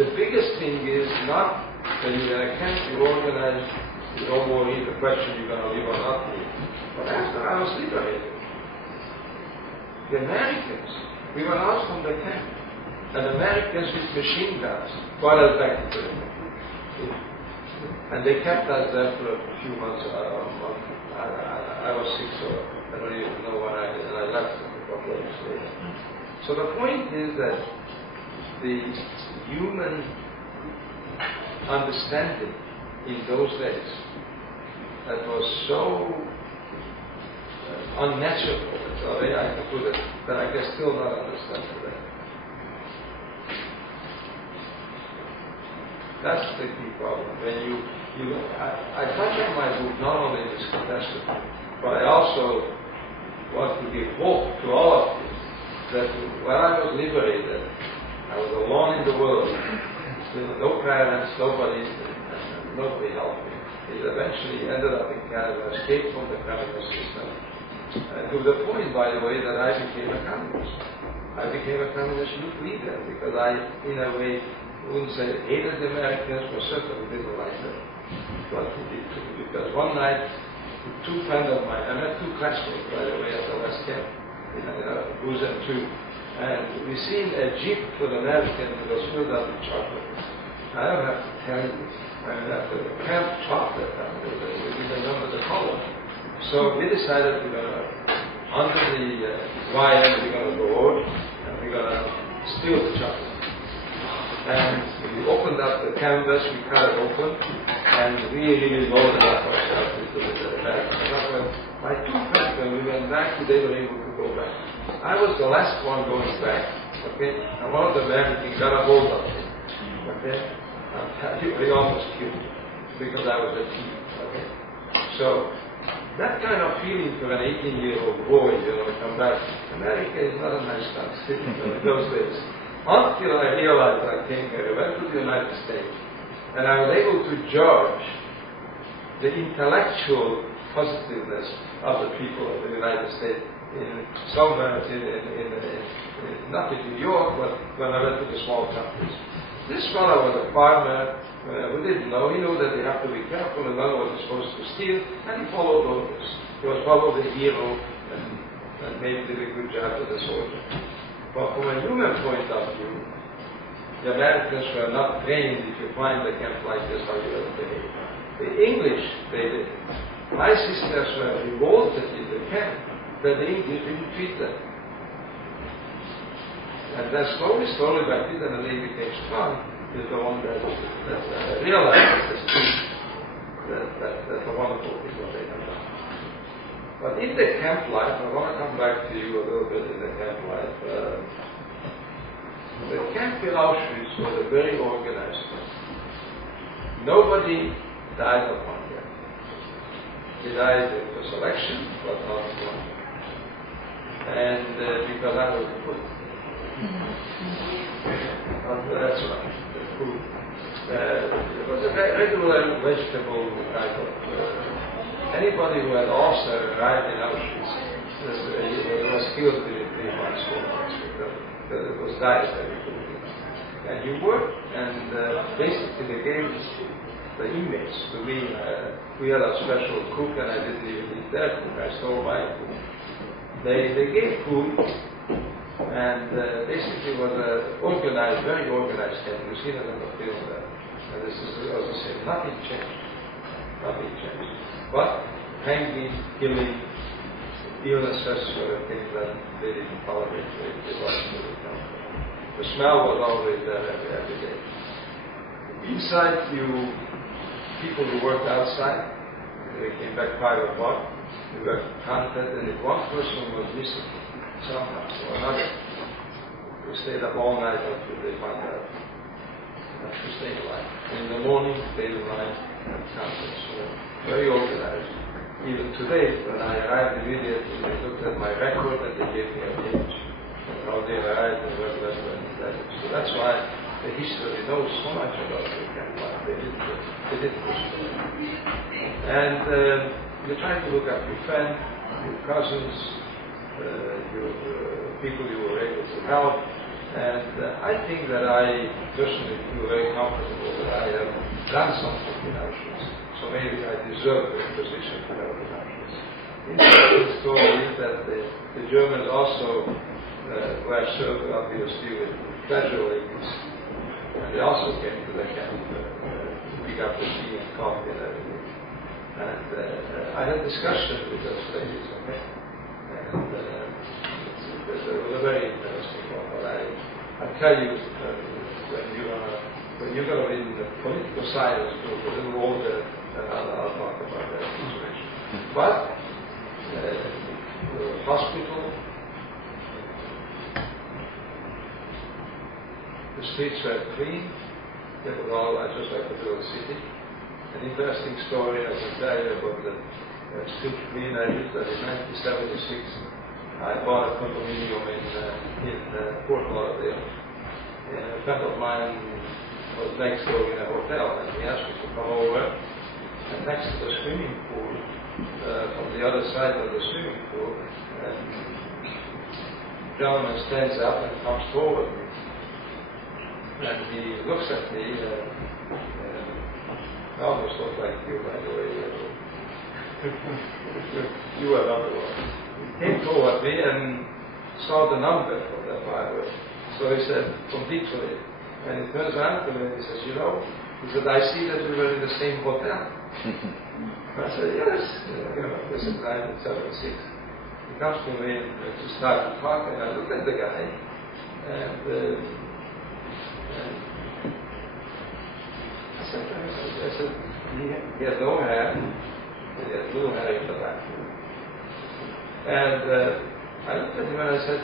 the biggest thing is not that you're going to camp, you organize, you don't worry the question you're going to live or not live. But after I was liberated, the Americans, we were out from the camp, and Americans with machine guns brought us back into the camp. And they kept us there for a few months. I was sick, so I don't even know when I did, and I left a couple of weeks later. So the point is that the human understanding in those days that was so unnatural, that's the way I can put it, that I can still not understand today. That's the key problem. When I touch on my book not only this catastrophe, but I also want to give hope to all of you that when I was liberated, I was alone in the world, with no parents, nobody helped me. It eventually ended up in Canada, escaped from the criminal system, to the point, by the way, that I became a communist. I became a communist youth leader because I, in a way, wouldn't say hated the Americans, but certainly didn't like them. But because one night, 2 friends of mine, I met 2 classmates, by the way, at the West Camp, in Booze and 2, and we seen a Jeep for the American that was filled up with chocolate. I don't have to tell you this. I mean, after the camp chocolate, we didn't remember the color. So we decided we're going to, under the wire, we're going to go over and we're going to steal the chocolate. And we opened up the canvas, we cut it open, and we really loaded up ourselves into the bag. My 2 friends, when we went back, they were able to go back. I was the last one going back, okay? And one of the Americans got a hold of me, okay? He almost killed me, because I was a teen, okay? So, that kind of feeling for an 18-year-old boy, come back, America is not a nice country in those days. Until I realized I came here, I went to the United States, and I was able to judge the intellectual positiveness of the people of the United States not in New York, but when I went to the small countries. This fellow was a farmer who didn't know. He knew that they have to be careful and know what they're supposed to steal, and he followed orders. He was probably a hero and maybe did a good job as a soldier. But from a human point of view, the Americans were not trained, if you find a camp like this, how you have to behave. The English, they did. My sisters were revolted in the camp that the English didn't treat them. And then slowly, by Peter, and they became strong, is the one that realized that's a wonderful thing what they have done. But in the camp life, I want to come back to you a little bit in the camp life. The camp in Auschwitz was a very organized camp. Nobody died of hunger. He died for selection, but not of hunger. And because I was the food. That's right, the food. It was a regular vegetable type of anybody who had ulcer arrived in Auschwitz was killed within 3 months, 4 months, because it was dietary food. And you worked, and basically they gave the inmates to me. We had a special cook, and I didn't even eat their food. I stole my food. They gave food, and basically was a organized, very organized camp. You see that on the film there. And this is, as I say, nothing changed. Nothing changed. But hanging, killing, illnesses were things that they didn't tolerate. They watched it come. The smell was always there every day. Inside, people who worked outside, they came back 5 o'clock, they were hunted, and if one person was missing somehow or another, we stayed up all night until they found out. That's to stay alive. In the morning, stayed alive, and counted. So very organized. Even today, when I arrived immediately, they looked at my record and they gave me a page of how they arrived and where they went. So that's why the history knows so much about the camp life. They did push it. And you try to look at your friend, your cousins, your people you were able to help. And I think that I personally feel very comfortable that I have done something in Auschwitz. So maybe I deserve the position to help in Auschwitz. The interesting story is that the Germans also were served obviously with pleasure ladies. And they also came to the camp to pick up the tea and coffee and everything. And I had discussions with those ladies, okay? And it was a very interesting one. But I tell you, when you're going to be in the political science group, a little older, I'll talk about that situation. But the hospital, the streets were clean. They were all just like the little city. An interesting story I can tell you about the street cleaners that in 1976 I bought a condominium in Fort Lauderdale. And a friend of mine was next door in a hotel, and he asked me to come over. And next to the swimming pool, from the other side of the swimming pool, a gentleman stands up and comes forward. And he looks at me, I almost look like you, by the way. You are not the one. He came toward me and saw the number of the fire. So he said, from Detroit. And he turns around to me and he says, he said, I see that we were in the same hotel. I said, yes. This is 1976. He comes to me and we start to talk, and I look at the guy, and I said, he had no hair, he had blue hair in the back. And I looked at him and I said,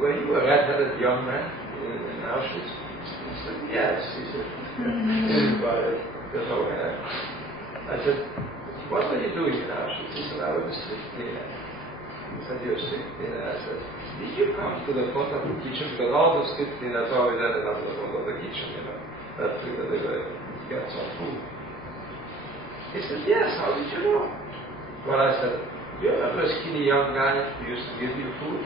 were you a red-headed young man in Auschwitz? He said, yes. He said, there's no hair. I said, what were you doing in Auschwitz? He said, I was a street cleaner. He said, you're a street cleaner. I said, did you come to the front of the kitchen? Because all the street cleaners always ended up in the front of the kitchen, That's because they were get some food. He said, yes, how did you know? Well, I said, you remember a skinny young guy who used to give you food?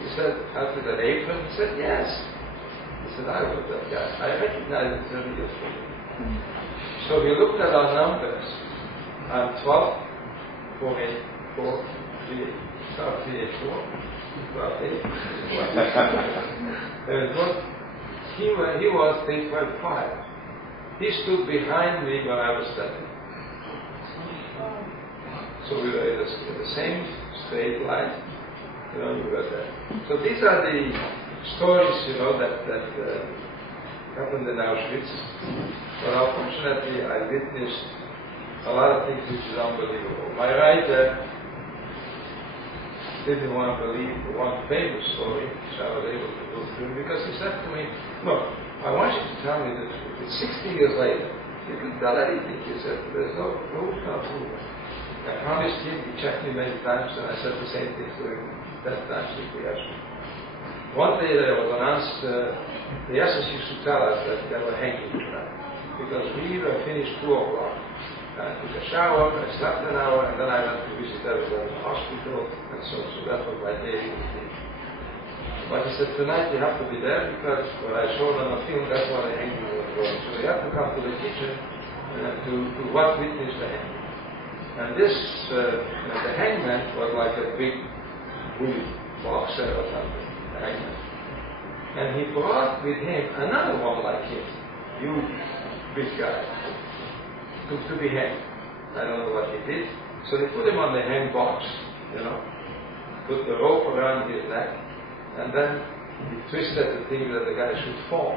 He said, out with an apron? He said, yes. He said, I was that guy. I recognized it immediately. So we looked at our numbers. I'm 12, 484, 384, 8. He was 3.5. He stood behind me when I was standing. So we were in the same straight line. We were there. So these are the stories, that happened in Auschwitz. But unfortunately, I witnessed a lot of things which is unbelievable. My writer didn't want to believe one famous story, which I was able to go through, because he said to me, look, I want you to tell me the truth. It's 60 years later. You can tell anything. He said, there's no proof. I promised him, he checked me many times, and I said the same thing to him 10 times if we asked him. One day there was an answer, the SS used to tell us that they were hanging tonight, because we were finished 2 o'clock, and took a showered, I slept an hour, and then I went to visit everyone in the hospital, and so that was my daily routine. But he said, tonight you have to be there because what I showed on the film, that's why the hanging was going. So you have to come to the kitchen to what witness the hanging. And this, the hangman was like a big bully boxer or something, the hangman. And he brought with him another one like him, huge, big guy, to be hanged. I don't know what he did. So they put him on the hang box, put the rope around his neck, and then he twisted the thing that the guy should fall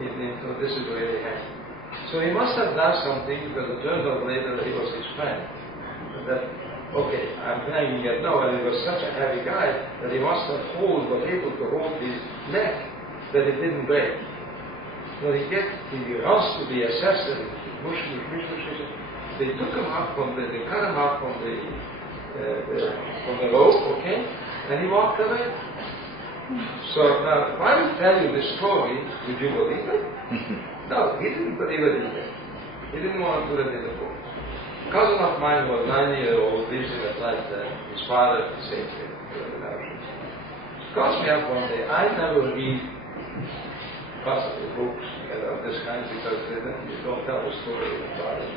into. This is where he hanged. So he must have done something because it turned out later that he was his friend. That, okay, I'm hanging it now, and he was such a heavy guy that he must have was able to hold his neck that it didn't break. So he runs to the assessor, they took him out they cut him out from the rope, okay, and he walked away. So now, if I will tell you this story, would you believe it? No, he didn't believe it either. He didn't want to put it in the book. A cousin of mine was 9-year-old, lives in Atlanta. His father, the same thing. He calls me up one day. I never read possible books of this kind because you don't tell the story about it.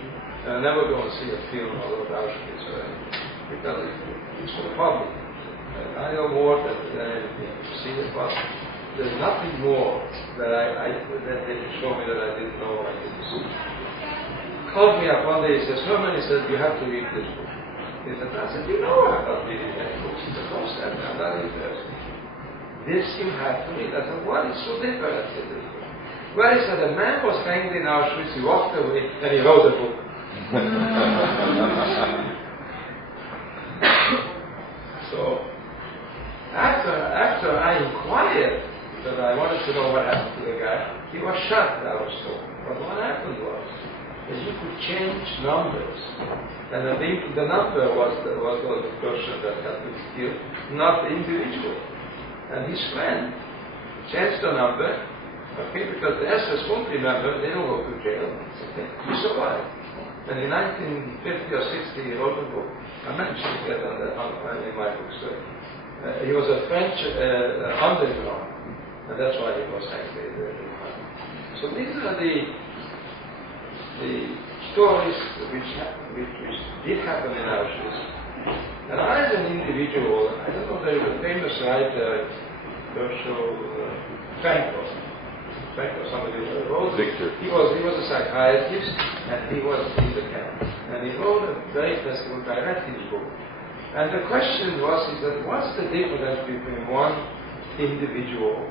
And I never go and see a film about Auschwitz or anything because it's for the public. And I know more than anything to see it, but there's nothing more that that they can show me that I didn't know or I didn't see. Called me up one day, he says, Hermann, he said, you have to read this book. He said, I said, I'm not reading any books. He said, don't stand there, I'm not interested. This you have to read. I said, what is so different? I said, this book. Well, he said, a man was hanged in Auschwitz, he walked away, and he wrote a book. So, after I inquired, because I wanted to know what happened to the guy, he was shot, I was told. But what happened was that you could change numbers. And the number was the person that had to be killed, not the individual. And his friend changed the number, okay, because the SS won't remember, they don't go to jail. Okay, he survived. And in 1950 or 60, he wrote a book. I mentioned that in my book. So, he was a French underground, and that's why he was hanged. So these are the stories which did happen in Auschwitz. And I, as an individual, I don't know, there is a famous writer, Franco, somebody who wrote. Victor. He was a psychiatrist, and he was in the camp. And he wrote a very interesting book. I read his book. And the question was, he said, what's the difference between one individual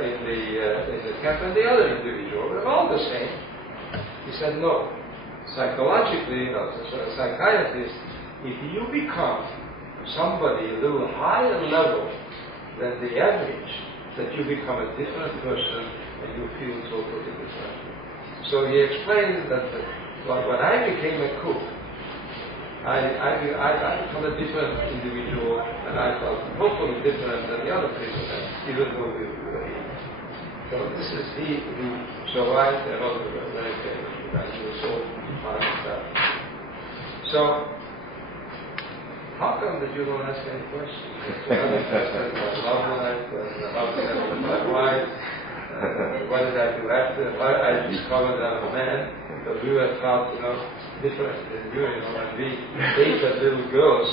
in the camp and the other individual? They're all the same. He said, no. Psychologically, as a psychiatrist, if you become somebody a little higher level than the average, that you become a different person and you feel totally different. So he explained that when I became a cook, I become a different individual, and I felt totally different than the other people, even though we were here. So this is he who survived and also very famous, and he was so fond of that. So, how come that you don't ask any questions? Another question about love life, and how did I with my wife, what did I do after? I discovered that I'm a man, but we were taught, different than you, when we dated little girls,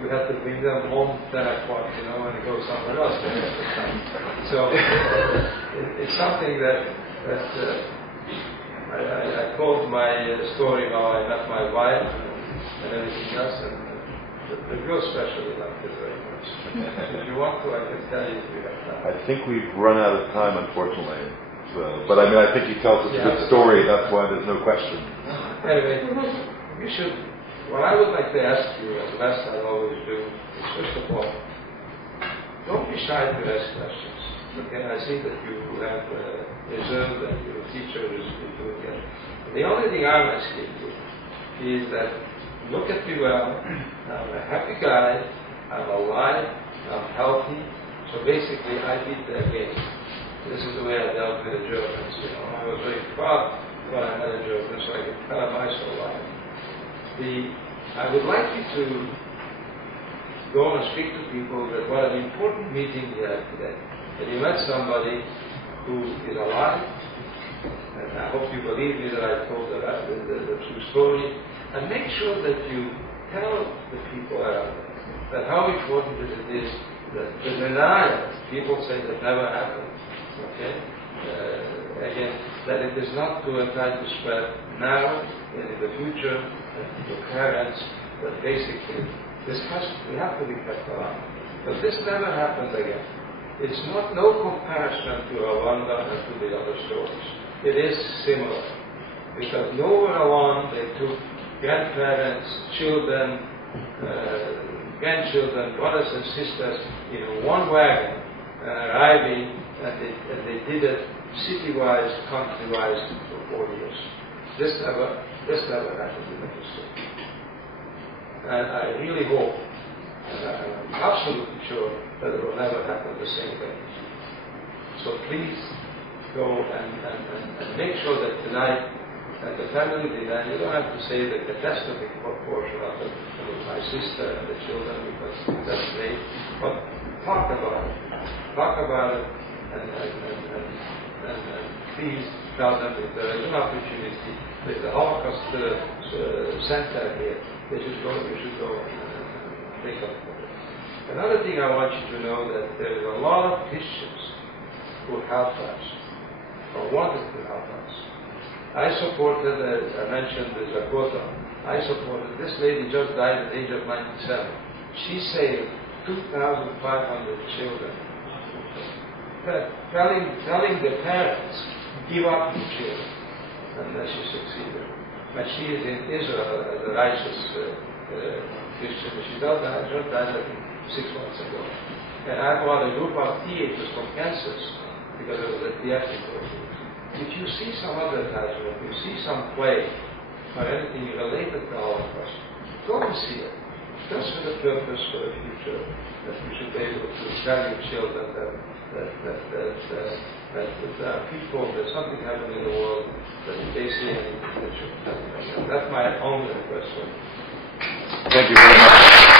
we had to bring them home 10 o'clock, and go somewhere else. So, it's something that I told my story how I met my wife and everything else, and the girls especially liked it very much. If you want to, I can tell you if you have time. I think we've run out of time, unfortunately. So, but I think he tells us a good story, that's why there's no question. Anyway, you should, what I would like to ask you, as best I always do, is first of all, don't be shy to ask questions. Okay, I see that you have reserved and your teacher is doing it. The only thing I'm asking you is that look at me well. I'm a happy guy. I'm alive. I'm healthy. So basically, I beat their game. This is the way I dealt with the Germans. I was very proud when I had a German, so I could tell them I survived. I would like you to go and speak to people that what an important meeting you had today. And you met somebody who is alive, and I hope you believe me that I told the true story, and make sure that you tell the people around that how important it is that the denial, people say that never happened, okay? Again, that it is not to try to spread now and in the future to parents, but basically we have to be kept alive. But this never happened again. It's not no comparison to Rwanda and to the other stories. It is similar. Because nowhere along they took grandparents, children, grandchildren, brothers and sisters in one wagon arriving, and they did it city-wise, country-wise for 4 years. This never happened in the history. And I really hope, and I'm absolutely sure, that it will never happen the same way. So please go and make sure that tonight, and the family dinner, you don't have to say the catastrophic portion of it, my sister and the children, because that's great, but talk about it. Talk about it, and please tell them if there is an opportunity with the Holocaust Center here, you should go and take up for it. Another thing I want you to know that there is a lot of Christians who help us, or wanted to help us. I supported, as I mentioned, the Zakota. I supported, this lady just died at the age of 97. She saved 2,500 children. Telling the parents, give up the children. And then she succeeded. But she is in Israel as a righteous Christian. She just died, I think, 6 months ago. And I brought a group of teenagers from Kansas because it was a theatrical group. If you see some advertisement, if you see some play or anything related to Holocaust, go and see it. Just for the purpose for the future, that we should be able to tell your children that there are people, there's something happening in the world, that if they see anything, that should tell them. That's my only request. Thank you very much.